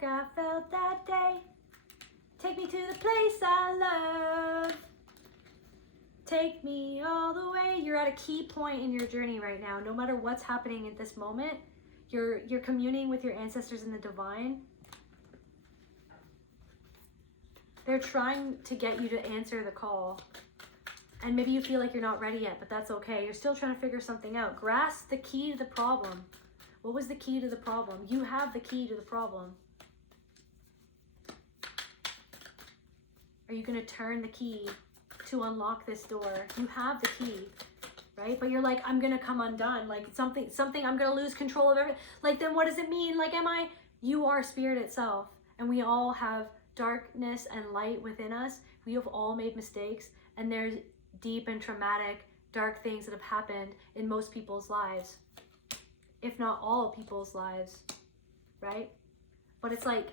like I felt that day. Take me to the place I love. Take me all the way. You're at a key point in your journey right now. No matter what's happening at this moment, you're communing with your ancestors and the divine. They're trying to get you to answer the call. And maybe you feel like you're not ready yet, but that's okay. You're still trying to figure something out. Grasp the key to the problem. What was the key to the problem? You have the key to the problem. Are you going to turn the key to unlock this door? You have the key, right? But you're like, I'm going to come undone. Like something, I'm going to lose control of everything. Like, then what does it mean? Like, you are spirit itself. And we all have darkness and light within us. We have all made mistakes. And there's deep and traumatic, dark things that have happened in most people's lives. If not all people's lives, right? But it's like,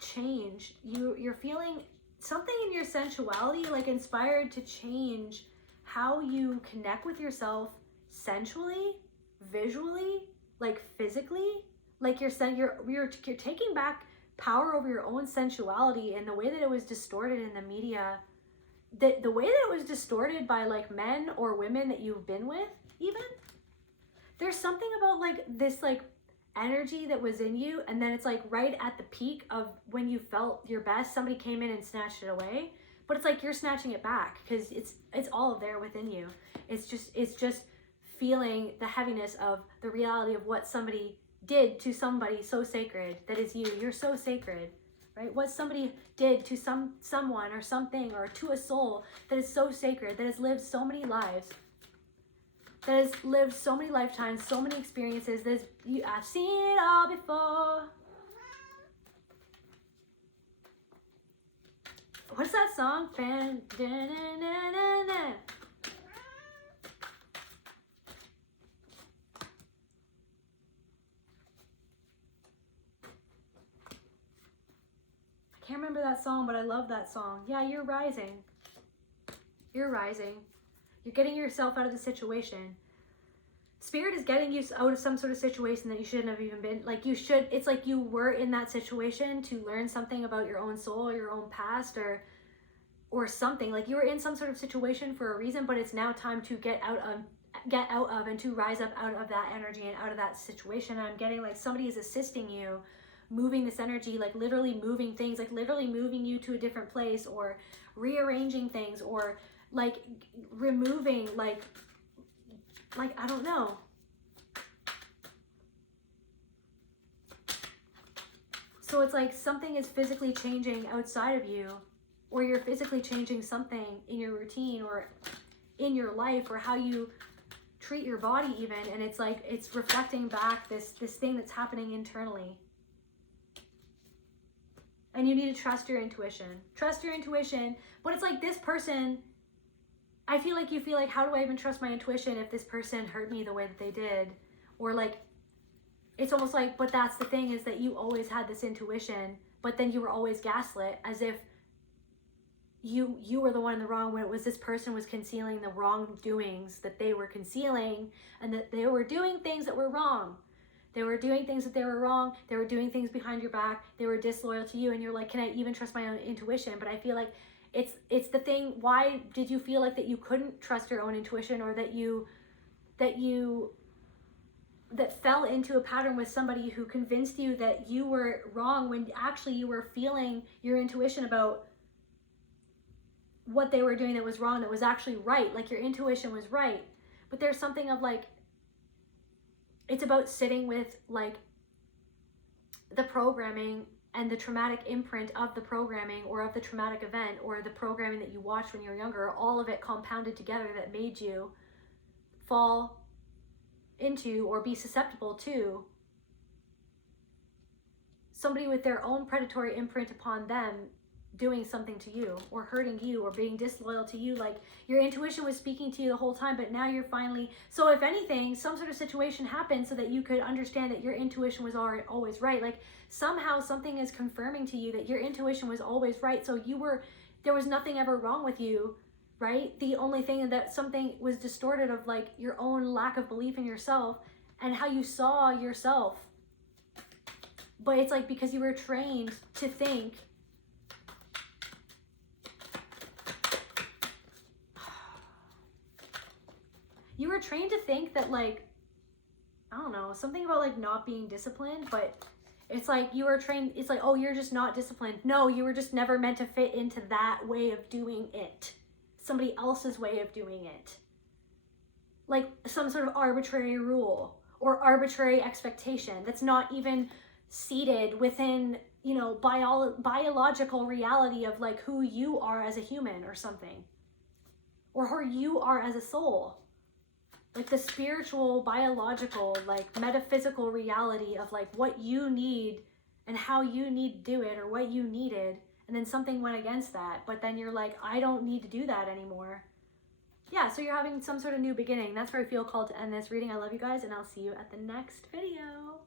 change. You're feeling something in your sensuality, like inspired to change how you connect with yourself sensually, visually, like physically. Like you're taking back power over your own sensuality, and the way that it was distorted in the media, the way that it was distorted by like men or women that you've been with, even. There's something about like this like energy that was in you, and then it's like right at the peak of when you felt your best, somebody came in and snatched it away. But it's like you're snatching it back because it's all there within you. It's just feeling the heaviness of the reality of what somebody did to somebody so sacred that is you. You're so sacred, right? What somebody did to someone or something, or to a soul that is so sacred, that has lived so many lives, that has lived so many lifetimes, so many experiences. I've seen it all before. What's that song? I can't remember that song, but I love that song. Yeah, you're rising. You're rising. You're getting yourself out of the situation. Spirit is getting you out of some sort of situation that you shouldn't have even been. Like you should, it's like you were in that situation to learn something about your own soul, or your own past, or something. Like you were in some sort of situation for a reason, but it's now time to get out of and to rise up out of that energy and out of that situation. And I'm getting like somebody is assisting you, moving this energy, like literally moving things, like literally moving you to a different place, or rearranging things, or like removing like I don't know. So it's like something is physically changing outside of you, or you're physically changing something in your routine or in your life, or how you treat your body even, and it's like it's reflecting back this thing that's happening internally. And you need to trust your intuition. Trust your intuition. But it's like this person, I feel like you feel like, how do I even trust my intuition if this person hurt me the way that they did? Or like, it's almost like, but that's the thing, is that you always had this intuition, but then you were always gaslit, as if you were the one in the wrong, when it was this person was concealing the wrongdoings that they were concealing, and that they were doing things that were wrong. They were doing things that they were wrong. They were doing things behind your back. They were disloyal to you, and you're like, can I even trust my own intuition? But I feel like it's the thing. Why did you feel like that you couldn't trust your own intuition, or that fell into a pattern with somebody who convinced you that you were wrong, when actually you were feeling your intuition about what they were doing that was wrong, that was actually right? Like your intuition was right. But there's something of like, it's about sitting with like the programming and the traumatic imprint of the programming, or of the traumatic event, or the programming that you watched when you were younger, all of it compounded together that made you fall into or be susceptible to somebody with their own predatory imprint upon them doing something to you, or hurting you, or being disloyal to you. Like your intuition was speaking to you the whole time, but now you're finally, so if anything, some sort of situation happened so that you could understand that your intuition was always right. Like somehow something is confirming to you that your intuition was always right. So there was nothing ever wrong with you, right? The only thing that something was distorted of like your own lack of belief in yourself and how you saw yourself. But it's like because you were trained to think that like, I don't know, something about like not being disciplined, but it's like you were trained, it's like, oh, you're just not disciplined. No, you were just never meant to fit into that way of doing it. Somebody else's way of doing it. Like some sort of arbitrary rule or arbitrary expectation that's not even seated within, you know, biological reality of like who you are as a human or something, or who you are as a soul. Like the spiritual, biological, like metaphysical reality of like what you need and how you need to do it or what you needed. And then something went against that. But then you're like, I don't need to do that anymore. Yeah, so you're having some sort of new beginning. That's where I feel called to end this reading. I love you guys, and I'll see you at the next video.